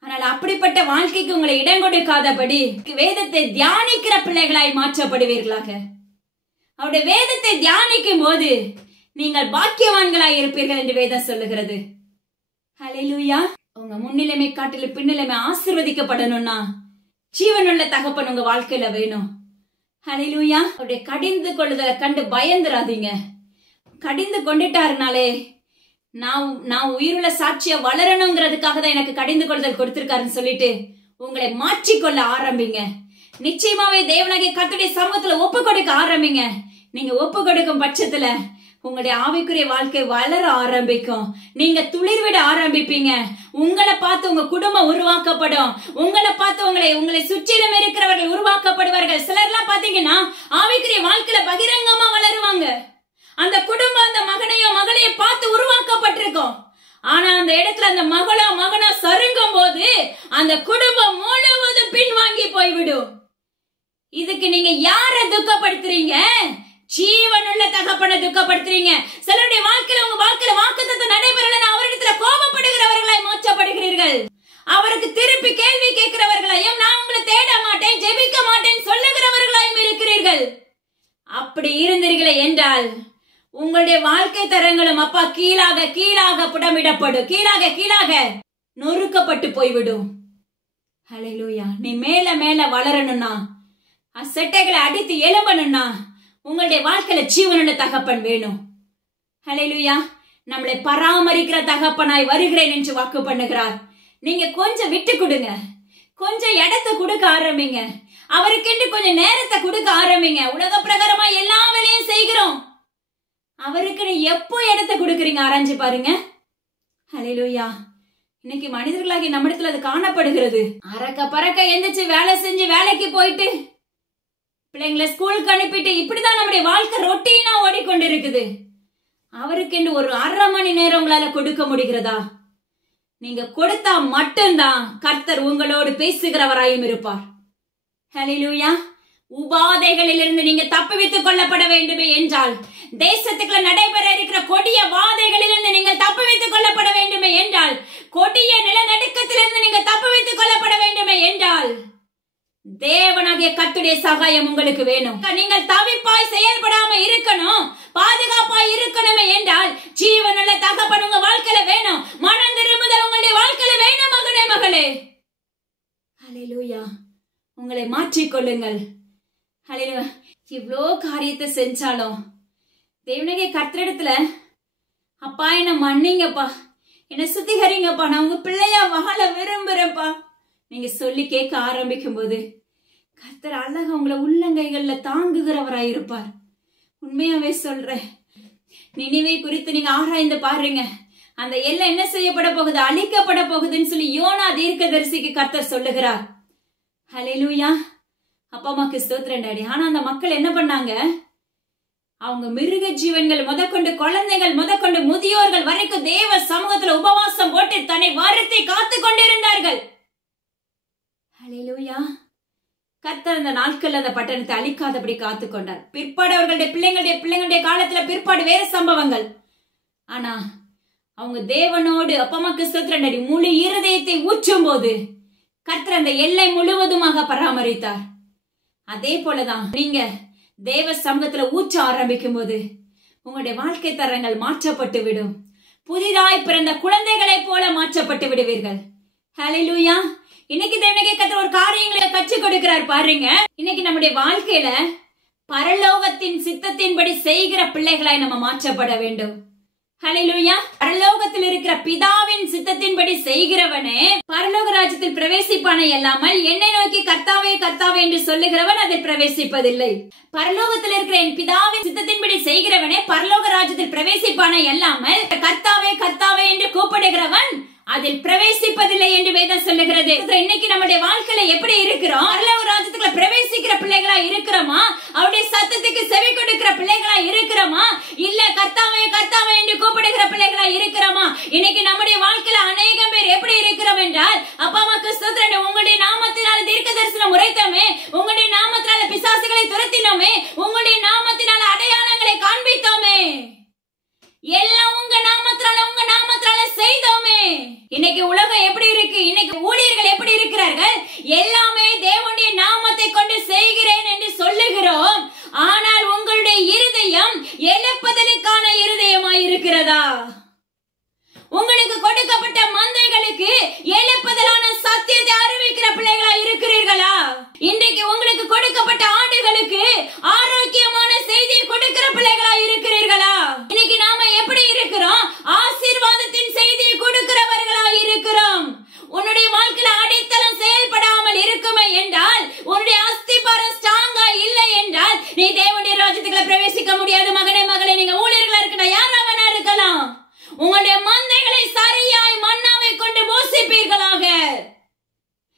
ஆனால் அப்படிப்பட்ட வாழ்க்கைக்கு உங்களை இடம் கொடுக்காதபடி வேதத்தை தியானிக்கிற பிள்ளைகளாய் மாற்றப்படுவீர்களாக. அவருடைய வேதத்தை தியானிக்கும் போது நீங்கள் பாக்கியவான்களாய் இருப்பீர்கள் என்று வேதம் சொல்லுகிறது. ஹல்லேலூயா. உங்க முன்னிலைமை காட்டிலும் பின்னிலைமை ஆசீர்வதிக்கப்படணும்னா ஜீவனுள்ள தகப்பன் உங்க வாழ்க்கையில வேணும். ஹல்லேலூயா. அவருடைய கடிந்து கொள்ளுதலை கண்டு பயந்துராதீங்க. கடிந்து கொண்டுட்டாருனாலே நான் உயிருள்ள சாட்சியா வளரணுங்கிறதுக்காக தான் எனக்கு கடிந்து கொள்ளுதல் கொடுத்திருக்காருன்னு சொல்லிட்டு உங்களை மாற்றிக்கொள்ள ஆரம்பிங்க. நிச்சயமாவே தேவனாகிய கர்த்தருடைய சமூகத்துல ஒப்பு கொடுக்க ஆரம்பிங்க. நீங்க ஒப்பு கொடுக்கும் பட்சத்துல உங்களுடைய ஆவிக்குரிய வாழ்க்கை வளர ஆரம்பிக்கும். நீங்க துளிர்விட ஆரம்பிப்பீங்க. உங்களை பார்த்து உங்க குடும்பம் உருவாக்கப்படும். உங்களை பார்த்து உங்களை சுற்றிலும் இருக்கிறவர்கள் உருவாக்கப்படுவார்கள். சிலர்லாம் பாத்தீங்கன்னா ஆவிக்குரிய வாழ்க்கையில பகிரங்கமா வளருவாங்க. அந்த குடும்பம் அந்த மகனையோ மகளையோ பார்த்து உருவாக்கப்பட்டிருக்கும். ஆனா அந்த இடத்துல அந்த மகனோ சருங்கும் போது அந்த குடும்பம் முழுவதும் பின்வாங்கி போய்விடும். இதுக்கு நீங்க யார துக்கப்படுத்துறீங்க? ஜீவனுள்ள தகப்பனை துக்கப்படுத்துறீங்க. சிலருடைய வாழ்க்கையில உங்க வாழ்க்கையில வாக்குத்தத்தம் நடைபெறலன்னு அவரிடத்துல கோபப்படுகிறவர்களாய் மாற்றப்படுகிறீர்கள். அவருக்கு திருப்பி கேள்வி கேட்கிறவர்களையும் நான் உங்களை தேட மாட்டேன் ஜெபிக்க மாட்டேன் சொல்லுகிறவர்களாயும் இருக்கிறீர்கள். அப்படி இருந்தீர்களே என்றால் உங்களுடைய வாழ்க்கை தரங்களும் அப்பா கீழாக புடமிடப்படும். கீழாக நொறுக்கப்பட்டு போய்விடும். ஹல்லேலூயா. நீ மேல வளரணும்னா செட்டைகளை அடித்து எழும்பணும்னா உங்களுடைய வாழ்க்கையில ஜீவனுள்ள தகப்பன் வேணும். ஹல்லேலூயா. நம்மளை பராமரிக்கிற தகப்பனாய் வருகிறேன் என்று வாக்கு பண்ணுகிறார். நீங்க கொஞ்சம் விட்டு கொடுங்க, கொஞ்சம் இடத்தை கொடுக்க ஆரம்பிங்க, அவருக்கென்று கொஞ்சம் நேரத்தை கொடுக்க ஆரம்பிங்க. உலக பிரகாரமா எல்லா வேலையும் செய்கிறோம், அவருக்கு நீ எப்போ இடத்தை கொடுக்கறீங்க ஆராய்ஞ்சு பாருங்க. ஹல்லேலூயா. இன்னைக்கு மனிதர்களாகி நம்ம இடத்துல அது காணப்படுகிறது. அரக்க பறக்க எந்திரிச்சு வேலை செஞ்சு வேலைக்கு போயிட்டு பிள்ளைங்களை ஸ்கூலுக்கு அனுப்பிட்டு இப்படிதான் நம்முடைய வாழ்க்கை ரொட்டீனா ஓடிக்கொண்டு இருக்குது. அவருக்கு ஒரு 1/2 மணி நேரம் உங்களால கொடுக்க முடிகிறதா? நீங்க கொடுத்தா மட்டும்தான் கர்த்தர் உங்களோடு பேசுகிறவராயும் இருப்பார். ஹல்லேலூயா. உபாதைகளிலிருந்து நீங்க தப்புவித்துக் கொள்ளப்பட வேண்டுமே என்றால், தேசத்துக்குள்ள நடைபெற இருக்கிற கொடிய வாதைகளிலிருந்து நீங்கள் தப்புவித்துக் கொள்ளப்பட வேண்டுமே என்றால், கொடிய நிலநடுக்கத்திலிருந்து நீங்க தப்புவித்துக் கொள்ளப்பட வேண்டுமே என்றால் தேவனாகிய கர்த்தருடைய சகாயம் உங்களுக்கு வேணும். நீங்கள் தவிப்பாய் செயல்படாம இருக்கணும், பாதுகாப்பாய் இருக்கணுமே என்றால் ஜீவனுள்ள தகப்பன் உங்க வாழ்க்கையில வேணும். மனம் திரும்புதல் உங்களுடைய வாழ்க்கையில வேணும் மகனே மகளே. ஹல்லேலூயா. உங்களை மாற்றிக்கொள்ளுங்கள். ஹல்லேலூயா. இவ்வளோ காரியத்தை செஞ்சாலும் தேவனாகிய கர்த்தரிடத்துல அப்பா என்ன மன்னிங்கப்பா, என்ன சுத்திகரிங்கப்பா, நான் உங்க பிள்ளையா வாழ விரும்புறேன்ப்பா நீங்க சொல்லி கேட்க ஆரம்பிக்கும் போது கர்த்தர் அழகா உங்களை உள்ளங்கைகள்ல தாங்குகிறவராயிருப்பார். உண்மையாவே சொல்றேன். நினிவே குறித்து நீங்க ஆராய்ந்து பாருங்க. அந்த எல்லாம் என்ன செய்யப்பட போகுது, அழிக்கப்பட போகுதுன்னு சொல்லி யோனா தீர்க்கதரிசிக்கு கர்த்தர் சொல்லுகிறார். ஹல்லேலூயா. அப்பா அம்மாக்கு ஸ்தோத்திரம் டாடி. ஆனா அந்த மக்கள் என்ன பண்ணாங்க, அவங்க மிருக ஜீவன்கள் முதற்கொண்டு குழந்தைகள் முதற்கொண்டு முதியோர்கள் வரைக்கும் தேவ சமூகத்துல உபவாசம் போட்டு தன்னை வருத்தி காத்து கொண்டிருந்தார்கள். ஹல்லேலூயா. கர்த்தர் அந்த நாட்கள் அந்த பட்டணத்தை அழிக்காதபடி காத்து கொண்டார். பிற்பாடு அவர்களுடைய பிள்ளைங்களுடைய காலத்துல பிற்பாடு வேற சம்பவங்கள். ஆனா அவங்க தேவனோடு அப்பமாக்கு ஸ்தோத்திரம் முழு இருதயத்தை ஊற்றும் போது கர்த்தர் அந்த எல்லை முழுவதுமாக பராமரித்தார். அதே போலதான் நீங்க தேவ சமூகத்துல ஊற்ற ஆரம்பிக்கும் போது உங்களுடைய வாழ்க்கை தரங்கள் மாற்றப்பட்டு விடும். புதிதாய் பிறந்த குழந்தைகளை போல மாற்றப்பட்டு விடுவீர்கள். ஹல்லேலூயா. இன்னைக்கு தேவனுடைய கர்த்தர் ஒரு காரியங்களை கற்றுக் கொடுக்கிறார் பாருங்க. இன்னைக்கு நம்முடைய வாழ்க்கையில பரலோகத்தின் சித்தத்தின்படி செய்கிற பிள்ளைகளாய் நம்ம மாற்றப்பட வேண்டும். ஹல்லேலூயா. பரலோகத்தில் இருக்கிற பிதாவின் சித்தத்தின்படி செய்கிறவனே பரலோக ராஜ்யத்தில் பிரவேசிப்பானே அல்லாமல் என்னை நோக்கி கர்த்தாவே கர்த்தாவே என்று சொல்லுகிறவன் அதில் பிரவேசிப்பதில்லை. பரலோகத்தில் இருக்கிற என் பிதாவின் சித்தத்தின்படி செய்கிறவனே பரலோக ராஜ்யத்தில் பிரவேசிப்பானே அல்லாமல் கர்த்தாவே கர்த்தாவே என்று கூப்பிடுகிறவன் அதில் பிரவேசிப்பதில்லை என்று வேதம் சொல்லுகிறது. இன்னைக்கு நம்முடைய வாழ்க்கையில எப்படி இருக்கிறோம்? பரலோக ராஜ்யத்துக்குள்ள பிரவேசிக்கிற பிள்ளைகளா இருக்கிறோமா? அவருடைய சத்தத்துக்கு செவி கொடுக்கிற பிள்ளைகளா இருக்கிறோமா? இல்ல கர்த்தாவே கர்த்தாவே என்று கூப்பிடுகிற பிள்ளைகளா இருக்கிறோமா? இன்னைக்கு நம்முடைய வாழ்க்கையில அநேகம் பேர் எப்படி இருக்கிறோம் என்றால், அப்பா அம்மாக்கு ஸ்தோத்திரம், உங்களுடைய நாமத்தினால தீர்க்க தரிசனம் உரைத்தோமே, உங்களுடைய நாமத்தினால பிசாசுகளை துரத்தினோமே, உங்களுடைய நாமத்தினால அடையாளங்களை காண்பித்தோமே, எல்லாம் உங்க நாமத்தினால செய்தோமே. இன்னைக்கு உலகம் எப்படி இருக்கு? இன்னைக்கு ஊழியர்கள் எப்படி இருக்கிறார்கள்? எல்லாமே தேவனுடைய நாமத்தை கொண்டு செய்கிறேன் என்று சொல்லுகிறோம். ஆனால் உங்களுடைய இருதயம் எழுப்புதலுக்கான இருதயமாய் இருக்கிறதா? உங்களுக்கு கொடுக்கப்பட்ட மந்தைகளுக்கு எழுப்புதலான சத்தியத்தை அறிவிக்கிற பிள்ளைகளா இருக்கிறீர்களா? இன்றைக்கு உங்களுக்கு கொடுக்கப்பட்ட ஆடுகளுக்கு ஆரோக்கியமான செய்தியை கொடுக்கிற பிள்ளைகளா இருக்கிறீர்களா? இன்னைக்கு நாம எப்படி இருக்கிறோம்? ஆசீர்வாதத்தின் செய்தியை கொடுக்கிறவர்களா இருக்கிறோம். உன்னுடைய வாழ்க்கையில அடித்தளம் செயல்படாமல் இருக்குமே என்றால், உன்னுடைய அஸ்திபாரம் ஸ்ட்ராங்கா இல்லை என்றால், நீ தேவனுடைய ராஜ்யத்துக்குள்ள பிரவேசிக்க முடியாது. மகனே மகளே, நீங்க ஊழியர்களா இருக்கலாம், யாரா வேணா இருக்கலாம், உங்களுடைய மந்தைகளை சரியாய் மன்னாவை கொண்டு போஷிப்பீர்களாக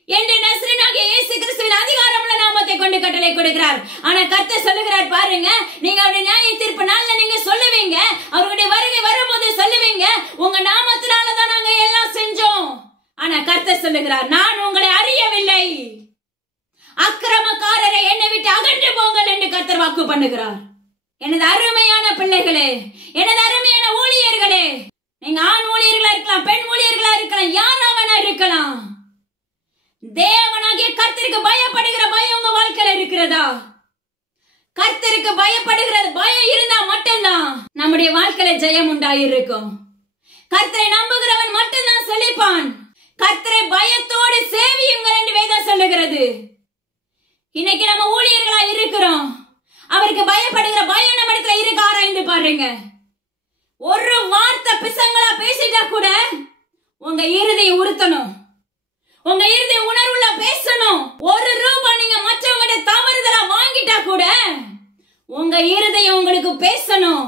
என்று நசரேயனாகிய இயேசு கிறிஸ்துவின் அதிகாரமுள்ள நாமத்தை கொண்டு கட்டளை கொடுக்கிறார். ஆனா கர்த்தர் சொல்லுகிறார் பாருங்க, நீங்க அவருடைய நியாய தீர்ப்பு நாள்ல நீங்க சொல்லுவீங்க, அவருடைய வருகை வரும்போது சொல்லுவீங்க, உங்க நாமத்தினாலதான் நாங்க எல்லாம் செஞ்சோம். ஆனா கர்த்தர் சொல்லுகிறார், நான் உங்களை அறியவில்லை, அக்கிரமக்காரரை என்னை விட்டு அகன்று போங்கள் என்று கர்த்தர் வாக்கு பண்ணுகிறார். எனது அருமையான பிள்ளைகளே, எனது அருமையான ஊழியர்களே, நீங்க ஆண் ஊழியர்களா இருக்கலாம், பெண் ஊழியர்களா இருக்கலாம், யாரா வேணா இருக்கலாம், தேவனாகிய கர்த்தருக்கு பயப்படுகிற பயம் உங்க வாழ்க்கையில இருக்கிறதா? கர்த்தருக்கு பயப்படுகிற பயம் இருந்தா மட்டும்தான் நம்முடைய வாழ்க்கையில ஜெயம் உண்டாயிருக்கும். கர்த்தரை நம்புகிறவன் மட்டும்தான் செழிப்பான். கர்த்தரை பயத்தோடு சேவியுங்கள் என்று வேதம் சொல்லுகிறது. இன்னைக்கு நம்ம ஊழியர்களா இருக்கிறோம், அவருக்கு பயப்படுகிற பயம் நம்ம இடத்துல இருக்க ஆராய்ந்து பாருங்க. ஒரு வார்த்தை பிசங்களா பேசிட்டா கூட உங்க இருதயம் உறுத்தணும், உங்க இருதய உணர்வுல பேசணும். ஒரு ரூபாய் நீங்க மற்றவங்க தவறுதலா வாங்கிட்டா கூட உங்க இருதயம் உங்களுக்கு பேசணும்.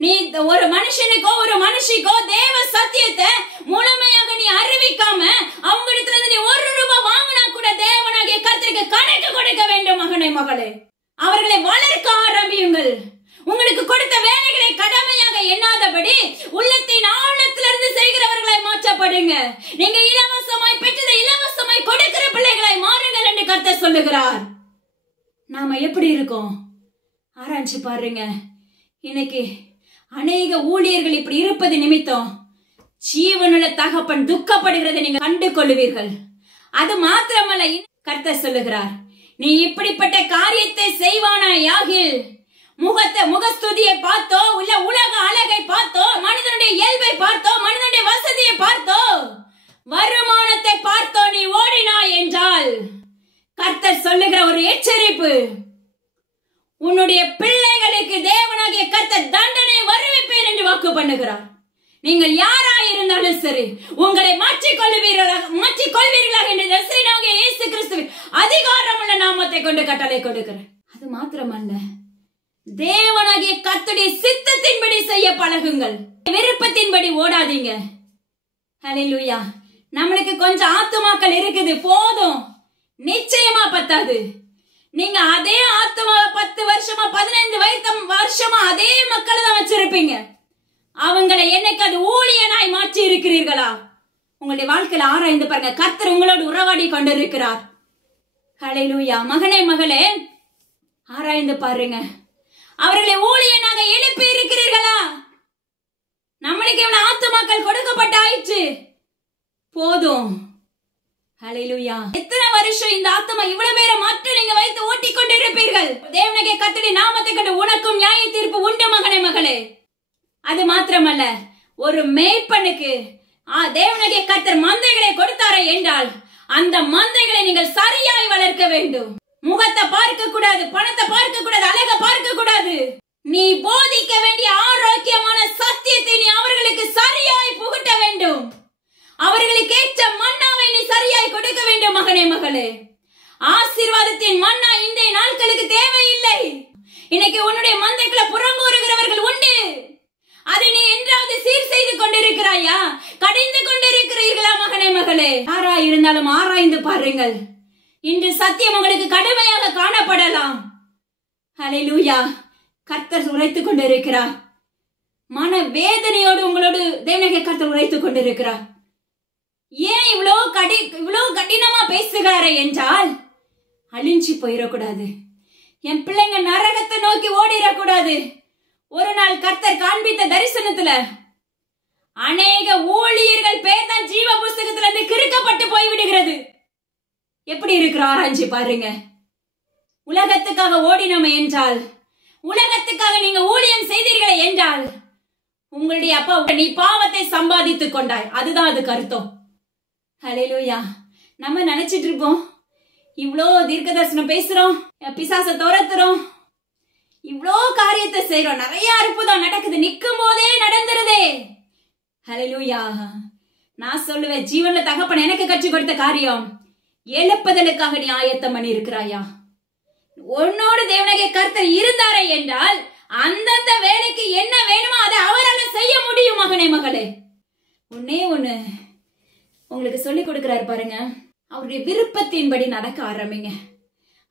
நீ ஒரு மனுஷனுக்கோ ஒரு மனுஷிக்கோ தேவ சத்தியத்தை முழுமையாக நீ அறிவிக்காம அவங்க இடத்துல இருந்து நீ ஒரு ரூபாய் வாங்கினா கூட தேவனாகிய கர்த்தருக்கு கணக்கு கொடுக்க வேண்டும். மகனே மகளே, அவர்களை வளர்க்க ஆரம்பியுங்கள். உங்களுக்கு கொடுத்த வேலைகளை கடமையாக எண்ணாதபடி உள்ளத்தின் ஆழத்திலிருந்து செய்கிறவர்களாய் மாற்றப்படுங்க. நீங்க இலவசமாய் பெற்றதை இலவசமாய் கொடுக்கிற பிள்ளைகளாய் மாறுங்கள் என்று கர்த்தர் சொல்லுகிறார். நாம எப்படி இருக்கோம் ஆராய்ச்சி பாருங்க. இன்னைக்கு அநேக ஊழியர்கள் இப்படி இருப்பது நிமித்தம் ஜீவனுள்ள தகப்பன் துக்கப்படுகிறதை நீங்க கண்டு கொள்ளுவீர்கள். அது மாத்திரமல்ல, கர்த்தர் சொல்லுகிறார், நீ இப்படிப்பட்ட காரியத்தை செய்வானாயாகில் முகஸ்துதியை பார்த்தோ, இல்ல உலக அழகை பார்த்தோ, மனிதனுடைய இயல்பை பார்த்தோ, மனிதனுடைய வசதியை பார்த்தோ, வருமானத்தை பார்த்தோ நீ ஓடினாய் என்றால் கர்த்தர் சொல்லுகிற ஒரு எச்சரிப்பு, உன்னுடைய பிள்ளைகளுக்கு தேவனாகிய கர்த்தர் தண்டனை வருவிப்பேன் என்று வாக்கு பண்ணுகிறார். நீங்கள் யாரா இருந்தாலும் சரி, உங்களை மாற்றிக் கொள்வீர்களாக என்று நசரேயனாகிய இயேசு கிறிஸ்துவின் அதிகாரமுள்ள நாமத்தை கொண்டு கட்டளை கொடுக்கிறேன். அது மாத்திரமல்ல, தேவனாகிய கர்த்தருடைய சித்தத்தின்படி செய்ய பழகுங்கள், விருப்பத்தின்படி ஓடாதீங்க. ஹல்லேலூயா. நம்மளுக்கு கொஞ்சம் ஆத்துமாக்கள் இருக்குது, போதும், நிச்சயமா பத்தாது. நீங்க அதே ஆத்துமாவை 10 வருஷமா 15 வருஷமா அதே மக்களை தான் வச்சிருப்பீங்க. அவங்களை என்னைக்கு அது ஊழியனாய் மாற்றி இருக்கிறீர்களா? உங்களுடைய வாழ்க்கையில ஆராய்ந்து பாருங்க. கர்த்தர் உங்களோடு உறவாடி கொண்டிருக்கிறார். ஹல்லேலூயா. மகனே மகளே, ஆராய்ந்து பாருங்க. அவர்களை ஊழியனாக எழுப்பி இருக்கிறீர்களா? நம்மளுக்கு இவன ஆத்துமாக்கள் கொடுக்கப்பட்டாயிற்று, போதும். ஹல்லேலூயா. எத்தனை வருஷம் இந்த ஆத்மா இவ்வளவு பேரை மட்டும் நீங்க வைத்து ஓட்டி கொண்டு இருப்பீர்கள்? தேவனுடைய கர்த்தருடைய நாமத்தை கண்டு உனக்கும் நியாய தீர்ப்பு உண்டு மகனே மகளே. அது மாத்திரமல்ல, ஒரு மேய்ப்பனுக்கு தேவனுடைய கர்த்தர் மந்தைகளை கொடுத்தாரே என்றால் அந்த மந்தைகளை நீங்கள் சரியாய் வளர்க்க வேண்டும். முகத்தை பார்க்க கூடாது, பணத்தை பார்க்க கூடாது, அழக பார்க்க கூடாது. நீ போதிக்க வேண்டிய ஆரோக்கியமான சத்தியத்தை நீ அவர்களுக்கு சரியாய் புகட்ட வேண்டும். அவர்களுக்கு ஏற்ற மன்னாவை நீ சரியாய் கொடுக்க வேண்டும் மகனே மகளே. ஆசீர்வாதத்தின் மன்னா இந்த நாட்களுக்கு தேவையில்லை. இன்னைக்கு உன்னுடைய மந்தைக்குள்ள புறங்கூறுகிறவர்கள் உண்டு. அதை நீ என்றாவது சீர் செய்து கொண்டிருக்கிறாயா? கடிந்து கொண்டிருக்கிறீர்களா மகனே மகளே? யாராய் இருந்தாலும் ஆராய்ந்து பாருங்கள். இன்று சத்தியம் உங்களுக்கு கடுமையாக காணப்படலாம். ஹல்லேலூயா. கர்த்தர் உரைத்துக் கொண்டிருக்கிறார். மன வேதனையோடு உங்களோடு தேவனுடைய கர்த்தர் உரைத்துக் கொண்டிருக்கிறார். ஏன் இவ்வளவு கடினமா பேசுகிறாரே என்றால் அழிஞ்சி போயிடக்கூடாது. என் பிள்ளைங்க நரகத்தை நோக்கி ஓடிடக்கூடாது. ஒரு நாள் கர்த்தர் காண்பித்த தரிசனத்துல அநேக ஊழியர்கள் பேர் தான் ஜீவ புஸ்தகத்துல இருந்து கிறுக்கப்பட்டு போய்விடுகிறது. எப்படி இருக்கிற ஆராய்ச்சி பாருங்க. உலகத்துக்காக ஓடினோம் என்றால், உலகத்துக்காக நீங்க ஊழியம் செய்தீர்களே என்றால், உங்களுடைய அப்பா நீ பாவத்தை சம்பாதித்துக் கொண்டாய். அதுதான் அதுக்கு அர்த்தம். ஹல்லேலூயா. நம்ம நினைச்சிட்டு இருப்போம், இவ்வளோ தீர்க்க தரிசனம் பேசுறோம், பிசாசை துரத்துறோம், இவ்வளோ காரியத்தை செய்யறோம், நிறைய அற்புதம் நடக்குது, நிக்கும் போதே நடந்துருதே. ஹல்லேலூயா. நான் சொல்லுவேன், ஜீவன்ல தகப்பன் எனக்கு கற்றுக் கொடுத்த காரியம், எழுப்புதலுக்காக நீ ஆயத்தம் பண்ணி இருக்கிறாயா? உன்னோடு தேவனுடைய கர்த்தர் இருந்தாரே என்றால் அந்தந்த வேலைக்கு என்ன வேணுமோ அதை அவரால் செய்ய முடியும் மகனே மகளே. ஒன்னே ஒண்ணு உங்களுக்கு சொல்லி கொடுக்கிறாரு பாருங்க. அவருடைய விருப்பத்தின்படி நடக்க ஆரம்பிங்க.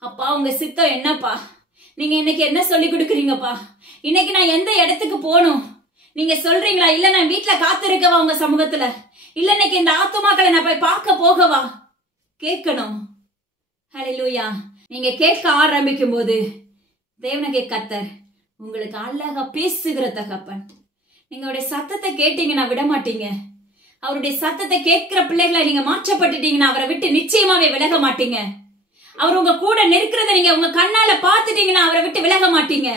அப்பா உங்க சித்தம் என்னப்பா? நீங்க இன்னைக்கு என்ன சொல்லி கொடுக்குறீங்கப்பா? இன்னைக்கு நான் எந்த இடத்துக்கு போகணும் நீங்க சொல்றீங்களா? இல்ல நான் வீட்டுல காத்திருக்கவா உங்க சமூகத்துல? இல்ல இன்னைக்கு இந்த ஆத்துமாக்களை நான் போய் பார்க்க போகவா? கேட்கணும். ஹல்லேலூயா. நீங்க கேட்க ஆரம்பிக்கும் போது தேவனுடைய கர்த்தர் உங்களுக்கு அழகா பேசுகிற தகப்பன். நீங்களுடைய சத்தத்தை கேட்டீங்கன்னா விட மாட்டீங்க. அவருடைய சத்தத்தை கேட்கிற பிள்ளைகளை நீங்க மாற்றப்பட்டுட்டீங்கன்னா அவரை விட்டு நிச்சயமாவே விலக மாட்டீங்க. அவர் உங்க கூட நிற்கிறத நீங்க உங்க கண்ணால பாத்துட்டீங்கன்னா அவரை விட்டு விலக மாட்டீங்க.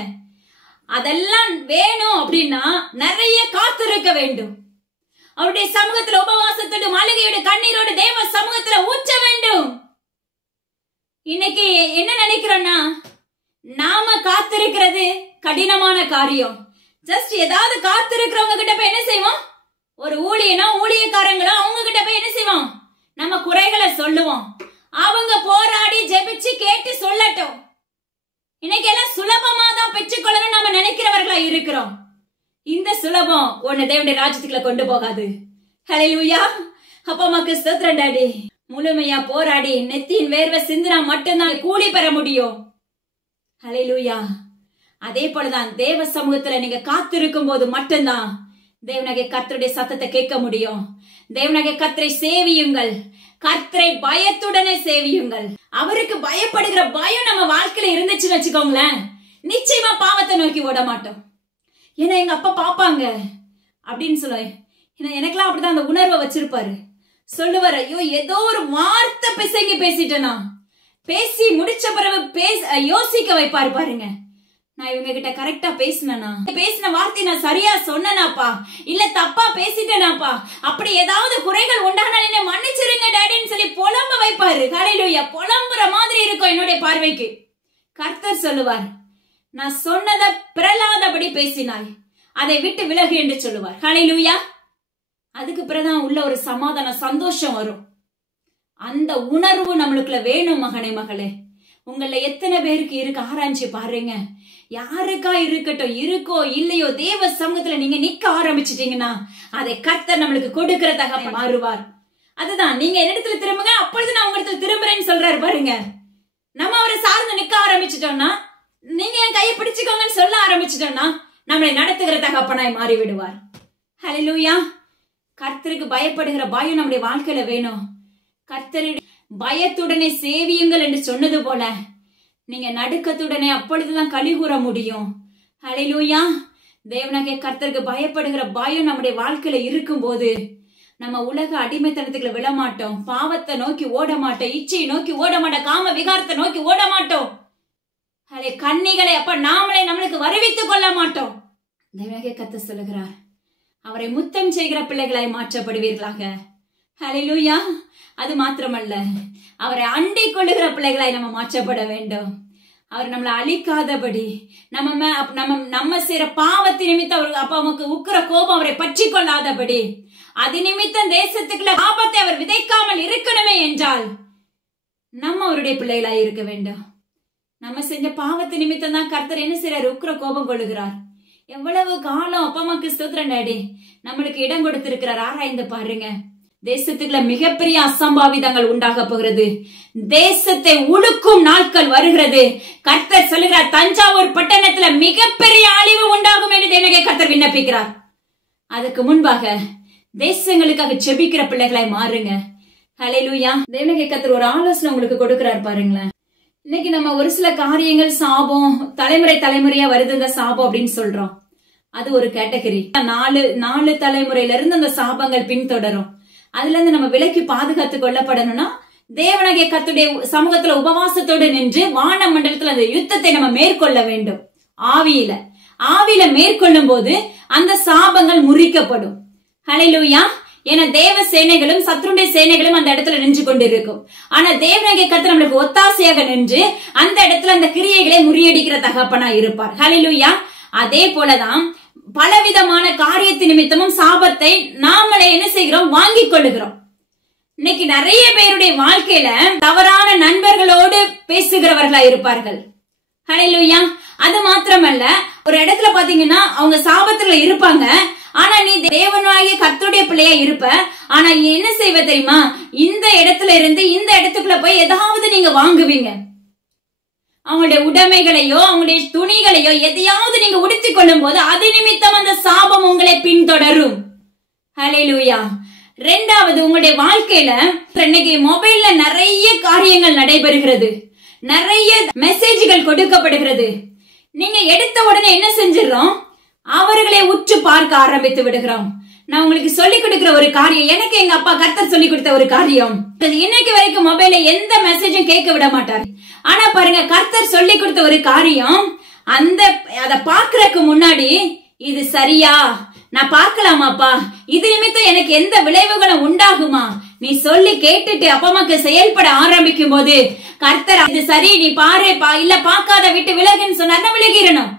அதெல்லாம் வேணும் அப்படின்னா நிறைய காத்திருக்க வேண்டும். அவருடைய சமூகத்துல உபவாசத்தோடு மாளிகையோட கண்ணீரோடு தேவ சமூகத்துல ஊற்ற வேண்டும். இன்னைக்கு என்ன நினைக்கிறோம்னா, நாம காத்திருக்கிறது கடினமான காரியம். ஜஸ்ட் ஏதாவது காத்திருக்கிறவங்க கிட்ட போய் என்ன செய்வோம்? ஒரு ஊழியனோ ஊழியக்காரங்களோ அவங்க கிட்ட போய் என்ன செய்வோம்? நம்ம குறைகளை சொல்லுவோம். அவங்க போராடி ஜெபிச்சு கேட்டு சொல்லட்டும். இன்னைக்கு எல்லாம் சுலபமா தான் பெற்றுக்கொள்ளணும் நம்ம நினைக்கிறவர்களா இருக்கிறோம். இந்த சுலபம் உன்னை தேவனுடைய ராஜ்யத்துக்குள்ள கொண்டு போகாது. ஹல்லேலூயா. அப்பா அம்மாக்கு ஸ்தோத்திரம் டாடி. முழுமையா போராடி நெத்தியின் வேர்வை சிந்தினா மட்டும்தான் கூலி பெற முடியும். ஹல்லேலூயா. அதே போலதான் தேவ சமூகத்துல நீங்க காத்திருக்கும் போது மட்டும்தான் தேவனுடைய கர்த்தருடைய சத்தத்தை கேட்க முடியும். தேவனுடைய கர்த்தரை சேவியுங்கள். கர்த்தரை பயத்துடனே சேவியுங்கள். அவருக்கு பயப்படுகிற பயம் நம்ம வாழ்க்கையில இருந்துச்சுன்னு வச்சுக்கோங்களேன், நிச்சயமா பாவத்தை நோக்கி ஓட மாட்டோம். ஏன்னா எங்க அப்பா பாப்பாங்க அப்படின்னு சொல்ல, எனக்கெல்லாம் அப்படிதான் அந்த உணர்வை வச்சிருப்பாரு. சொல்லுவார், ஐயோ ஏதோ ஒரு வார்த்தை பிசங்கி பேசிட்டேனா, பேசி முடிச்ச பிறகு யோசிக்க வைப்பாரு பாருங்க. நான் இவங்க கிட்ட கரெக்டா பேசின வார்த்தை நான் சரியா சொன்னனாப்பா, இல்ல தப்பா பேசிட்டேனாப்பா, அப்படி ஏதாவது குறைகள் உண்டானால் என்ன மன்னிச்சிருங்க டாடின்னு சொல்லி புலம்ப வைப்பாரு. ஹல்லேலூயா. புலம்புற மாதிரி இருக்கும் என்னுடைய பார்வைக்கு. கர்த்தர் சொல்லுவார், நான் சொன்னதை பிறலாதபடி பேசினாய், அதை விட்டு விலகு என்று சொல்லுவார். ஹல்லேலூயா. அதுக்கு பிறகுதான் உள்ள ஒரு சமாதானம் சந்தோஷம் வரும். அந்த உணர்வு நம்மளுக்குள்ள வேணும் மகனே மகளே. உங்கள எத்தனை பேருக்கு இருக்கு ஆராய்ச்சி பாருங்க. யாருக்கா இருக்கட்டும், இருக்கோ இல்லையோ, தேவ சமூகத்துல நீங்க நிக்க ஆரம்பிச்சிட்டீங்கன்னா அதை கர்த்தர் நம்மளுக்கு கொடுக்கறதாக மாறுவார். அதுதான் நீங்க இடத்துல திரும்புங்க, அப்பொழுது நான் உங்க இடத்துல திரும்புறேன்னு சொல்றாரு பாருங்க. நம்ம அவரை சார்ந்து நிக்க ஆரம்பிச்சிட்டோம்னா, நீங்க என் கையை பிடிச்சுக்கோங்கன்னு சொல்ல ஆரம்பிச்சிட்டோம்னா நம்மளை நடத்துகிற தகப்பனாய் மாறி விடுவார். ஹல்லேலூயா. கர்த்தருக்கு பயப்படுகிற பயம் நம்முடைய வாழ்க்கையில வேணும். கர்த்தருடைய பயத்துடனே சேவியுங்கள் என்று சொன்னது போல நீங்க நடுக்கத்துடனே அப்பொழுதுதான் களி கூற முடியும். ஹல்லேலூயா. தேவனாகிய கர்த்தருக்கு பயப்படுகிற பயம் நம்முடைய வாழ்க்கையில இருக்கும் போது நம்ம உலக அடிமைத்தனத்துக்குள்ள விழ மாட்டோம். பாவத்தை நோக்கி ஓட மாட்டோம். இச்சையை நோக்கி ஓட மாட்டோம். காம விகாரத்தை நோக்கி ஓட மாட்டோம். கன்னிகளை அப்ப நாமளே நம்மளுக்கு வருவித்துக் கொள்ள மாட்டோம். தேவனாகிய கர்த்தர் சொல்லுகிறார், அவரை முத்தம் செய்கிற பிள்ளைகளாய் மாற்றப்படுவீர்களாக. ஹல்லேலூயா. அது மாத்திரமல்ல, அவரை அண்டிக் கொள்ளுகிற பிள்ளைகளாய் நம்ம மாற்றப்பட வேண்டும். அவர் நம்மளை அழிக்காதபடி, நம்ம செய்யற பாவத்தி நிமித்தம் அவருக்கு அப்ப நமக்கு உக்கிர கோபம் அவரை பற்றி கொள்ளாதபடி, அது நிமித்தம் தேசத்துக்குள்ள பாவத்தை அவர் விதைக்காமல் இருக்கணுமே என்றால் நம்ம அவருடைய பிள்ளைகளாய் இருக்க வேண்டும். நம்ம செஞ்ச பாவத்து நிமித்தம் தான் கர்த்தர் என்ன செய்யறாரு? உக்கிர கோபம் கொள்ளுகிறார். எவ்வளவு காலம் அப்பா அம்மாக்கு ஸ்தோத்திரம் டாடி நம்மளுக்கு இடம் கொடுத்திருக்கிறார். ஆராய்ந்து பாருங்க. தேசத்துக்குள்ள மிகப்பெரிய அசம்பாவிதங்கள் உண்டாக போகிறது. தேசத்தை உழுக்கும் நாட்கள் வருகிறது. கர்த்தர் சொல்லுகிறார், தஞ்சாவூர் பட்டணத்துல மிகப்பெரிய அழிவு உண்டாகும் என்று தேவனாகிய கர்த்தர் விண்ணப்பிக்கிறார். அதுக்கு முன்பாக தேசங்களுக்காக செபிக்கிற பிள்ளைகளாய் மாறுங்க. ஹல்லேலூயா. தேவனாகிய கர்த்தர் ஒரு ஆலோசனை உங்களுக்கு கொடுக்கிறார் பாருங்களேன். இன்னைக்கு நம்ம ஒரு சில காரியங்கள் சாபம் தலைமுறையா வருது இந்த சாபம் அப்படின்னு சொல்றோம். அது ஒரு கேட்டகரி. நாலு தலைமுறையில இருந்து அந்த சாபங்கள் பின்தொடரும். அதுல இருந்து நம்ம விலக்கி பாதுகாத்து கொள்ளப்படணும்னா தேவனாகிய கர்த்தருடைய சமூகத்துல உபவாசத்தோடு நின்று வான மண்டலத்துல அந்த யுத்தத்தை நம்ம மேற்கொள்ள வேண்டும். ஆவியில மேற்கொள்ளும் போது அந்த சாபங்கள் முறிக்கப்படும். ஹல்லேலூயா. ஏன்னா தேவ சேனைகளும் சத்ருடைய சேனைகளும் அந்த இடத்துல நின்று கொண்டிருக்கும். ஆனா தேவனாகிய கர்த்தர் நம்மளுக்கு ஒத்தாசையாக நின்று அந்த இடத்துல அந்த கிரியைகளை முறியடிக்கிற தகப்பனா இருப்பார். ஹல்லேலூயா. அதே போலதான் பலவிதமான காரியத்து நிமித்தமும் சாபத்தை நாமளே என்ன செய்கிறோம்? வாங்கிக் கொள்ளுகிறோம். இன்னைக்கு நிறைய பேருடைய வாழ்க்கையில தவறான நண்பர்களோடு பேசுகிறவர்களா இருப்பார்கள். ஹல்லேலூயா. அது மாத்திரமல்ல, ஒரு இடத்துல பாத்தீங்கன்னா அவங்க சாபத்துல இருப்பாங்க. ஆனா நீ தேவனாகிய கர்த்தருடைய பிள்ளையா இருப்ப. ஆனா என்ன செய்வ தெரியுமா? இந்த இடத்துல இருந்து இந்த இடத்துக்குள்ள போய் ஏதாவது நீங்க வாங்குவீங்க. அவங்களுடைய உடைமைகளையோ அவங்களுடைய துணிகளையோ எதையாவது நீங்க உடுத்திக் கொள்ளும் போது அது நிமித்தம் அந்த சாபம் உங்களை பின்தொடரும். ஹல்லேலூயா. ரெண்டாவது, உங்களுடைய வாழ்க்கையில இன்னைக்கு மொபைல்ல நிறைய காரியங்கள் நடைபெறுகிறது. நிறைய மெசேஜ்கள் கொடுக்கப்படுகிறது. நீங்க எடுத்த உடனே என்ன செஞ்சிடறோம்? அவர்களை உற்று பார்க்க ஆரம்பித்து விடுகிறோம். நான் உங்களுக்கு சொல்லிக் கொடுக்கிற ஒரு காரியம், எனக்கு எங்க அப்பா கர்த்தர் சொல்லிக் கொடுத்த ஒரு காரியம். இன்னைக்கு வரைக்கும் மொபைல்ல எந்த மெசேஜும் கேட்க விட மாட்டார். ஆனா பாருங்க, கர்த்தர் சொல்லிக் கொடுத்த ஒரு காரியம், அத பாக்குறதுக்கு முன்னாடி இது சரியா, நான் பார்க்கலாமாப்பா, இது நிமித்தம் எனக்கு எந்த விளைவுகளும் உண்டாகுமா, நீ சொல்லி கேட்டுட்டு அப்பமாக்கு செயல்பட ஆரம்பிக்கும் போது கர்த்தர் இது சரி நீ பாருப்பா, இல்ல பாக்காத விட்டு விலகுன்னு சொன்னா விலகிடணும்.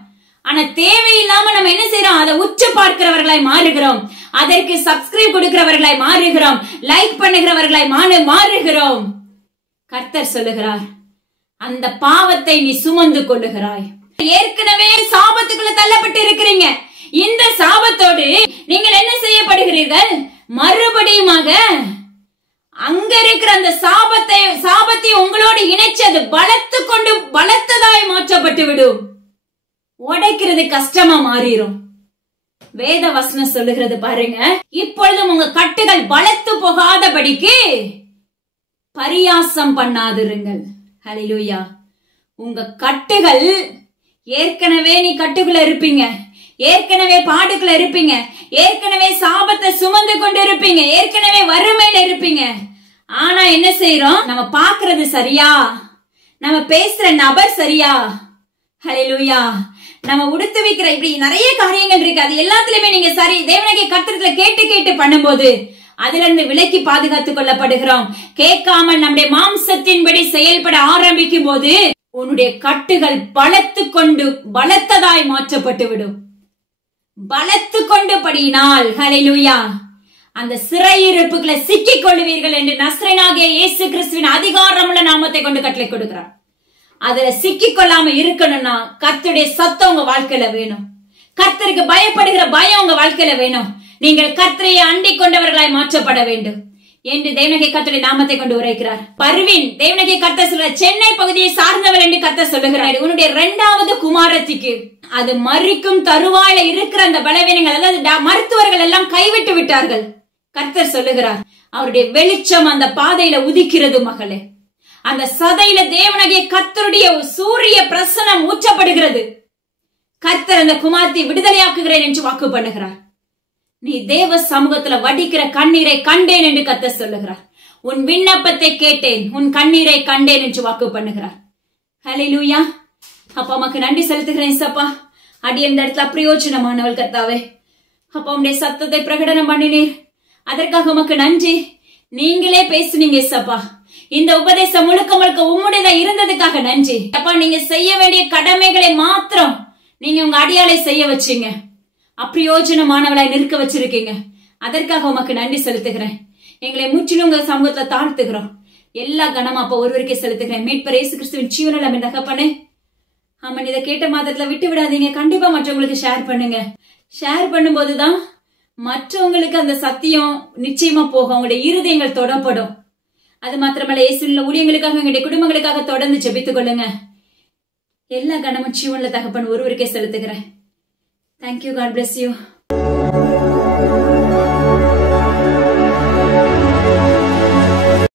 ஆனா தேவையில்லாம நம்ம என்ன செய்யறோம்? அதை உற்று பார்க்கிறவர்களாய் மாறுகிறோம். அதற்கு சப்ஸ்கிரைப் கொடுக்கிறவர்களாய் மாறுகிறோம். லைக் பண்ணுகிறவர்களாய் மாறுகிறோம். கர்த்தர் சொல்லுகிறார், அந்த பாவத்தை நீ சுமந்து கொள்ளுகிறாய். ஏற்கனவே சாபத்துக்குள்ள தள்ளப்பட்டு இருக்கிறீங்க. இந்த சாபத்தோடு நீங்கள் என்ன செய்யப்படுகிறீர்கள்? மறுபடியுமாக அங்க இருக்கிற அந்த சாபத்தை உங்களோடு இணைச்சு அது பலத்ததாய் மாற்றப்பட்டு விடும். உடைக்கிறது கஷ்டமா மாறிடும். வேத வசனம் சொல்லுகிறது பாருங்க, இப்பொழுதும் உங்க கட்டுகள் பலத்து போகாதபடிக்கு பரியாசம் பண்ணாதிருங்கள். ஹல்லேலூயா. உங்க கட்டுகள், ஏற்கனவே நீ கட்டுக்குள்ள இருப்பீங்க, ஏற்கனவே பாடுக்குள்ள இருப்பீங்க, ஏற்கனவே சாபத்தை சுமந்து கொண்டு இருப்பீங்க, ஏற்கனவே வறுமையில இருப்பீங்க. ஆனா என்ன செய்யறோம்? நம்ம பாக்குறது சரியா? நம்ம பேசுற நபர் சரியா? ஹல்லேலூயா. நம்ம உடுத்து வைக்கிற இப்படி நிறைய காரியங்கள் இருக்கு. அது எல்லாத்துலயுமே நீங்க சரி தேவனாகிய கர்த்தரத்துல கேட்டு பண்ணும்போது அதுல இருந்து விலக்கி பாதுகாத்துக் கொள்ளப்படுகிறோம். கேட்காமல் நம்முடைய மாம்சத்தின்படி செயல்பட ஆரம்பிக்கும் போது உன்னுடைய கட்டுகள் பலத்ததாய் மாற்றப்பட்டு விடும். பலத்து கொண்டு படியினால் ஹல்லேலூயா அந்த சிறையிருப்புகளை சிக்கிக் கொள்ளுவீர்கள் என்று நசரேயனாகிய இயேசு கிறிஸ்துவின் அதிகாரமுள்ள நாமத்தை கொண்டு கட்டளை கொடுக்கிறார். அதுல சிக்கிக் கொள்ளாம இருக்கணும்னா கர்த்தருடைய சத்தம் உங்க வாழ்க்கையில வேணும். கர்த்தருக்கு பயப்படுகிற பயம் உங்க வாழ்க்கையில வேணும். நீங்கள் கர்த்தரையை அண்டிக் கொண்டவர்களாய் மாற்றப்பட வேண்டும் என்று தேவனாகிய கர்த்தருடைய நாமத்தை கொண்டு உரைக்கிறார். பர்வீன், தேவனாகிய கர்த்தர் சொல்ற சென்னை பகுதியை சார்ந்தவள் என்று கர்த்தர் சொல்லுகிறார். உன்னுடைய 2வது குமாரத்திக்கு அது மறிக்கும் தருவாயில இருக்கிற அந்த பலவீனங்கள், அதாவது மருத்துவர்கள் எல்லாம் கைவிட்டு விட்டார்கள். கர்த்தர் சொல்லுகிறார், அவருடைய வெளிச்சம் அந்த பாதையில உதிக்கிறது மகளே. அந்த சதையில தேவனாகிய கர்த்தருடைய சூரிய பிரசனம் ஊற்றப்படுகிறது. கர்த்தர் அந்த குமாரத்தை விடுதலையாக்குகிறேன் என்று வாக்கு பண்ணுகிறார். நீ தேவ சமூகத்துல வடிக்கிற கண்ணீரை கண்டேன் என்று கர்த்தர் சொல்லுகிறார். உன் விண்ணப்பத்தை கேட்டேன், உன் கண்ணீரை கண்டேன் என்று வாக்கு பண்ணுகிறார். ஹல்லேலூயா. அப்பா உமக்கு நன்றி செலுத்துகிறேன் சப்பா. அடி இந்த இடத்துல பிரயோஜனமானவள் கர்த்தாவே. அப்பா உம்முடைய சத்தத்தை பிரகடனம் பண்ணினீர், அதற்காக உமக்கு நன்றி. நீங்களே பேசுனீங்க சப்பா. இந்த உபதேசம் முழுக்க முழுக்க உம்முடையதா இருந்ததுக்காக நன்றி அப்பா. நீங்க செய்ய வேண்டிய கடமைகளை மாத்திரம் நீங்க உங்க அடியாளை செய்ய வச்சீங்க, அப்பிரயோஜனமானவளாய் நிற்க வச்சிருக்கீங்க. அதற்காக உமக்கு நன்றி செலுத்துகிறேன். எங்களை முற்றிலும் உங்க சமூகத்தை தாழ்த்துகிறோம். எல்லா கனமா அப்ப ஒருவருக்கே செலுத்துகிறேன். மீட்பர் இயேசு கிறிஸ்துவின் ஜீவனில் என் தகப்பனே. ஆமா, இதை கேட்ட மாத்திரத்துல விட்டு விடாதீங்க. கண்டிப்பா மற்றவங்களுக்கு ஷேர் பண்ணுங்க. ஷேர் பண்ணும்போதுதான் மற்றவங்களுக்கு அந்த சத்தியம் நிச்சயமா போகும், அவங்களுடைய இருதயங்கள் தொடப்படும். அது மாத்திரமல்ல, இயேசுவின் ஊழியங்களுக்காக எங்களுடைய குடும்பங்களுக்காக தொடர்ந்து ஜெபித்துக் கொள்ளுங்க. எல்லா கனமும் ஜீவனில் தகப்பன் ஒருவருக்கே செலுத்துகிறேன். தேங்க்யூ. God bless you.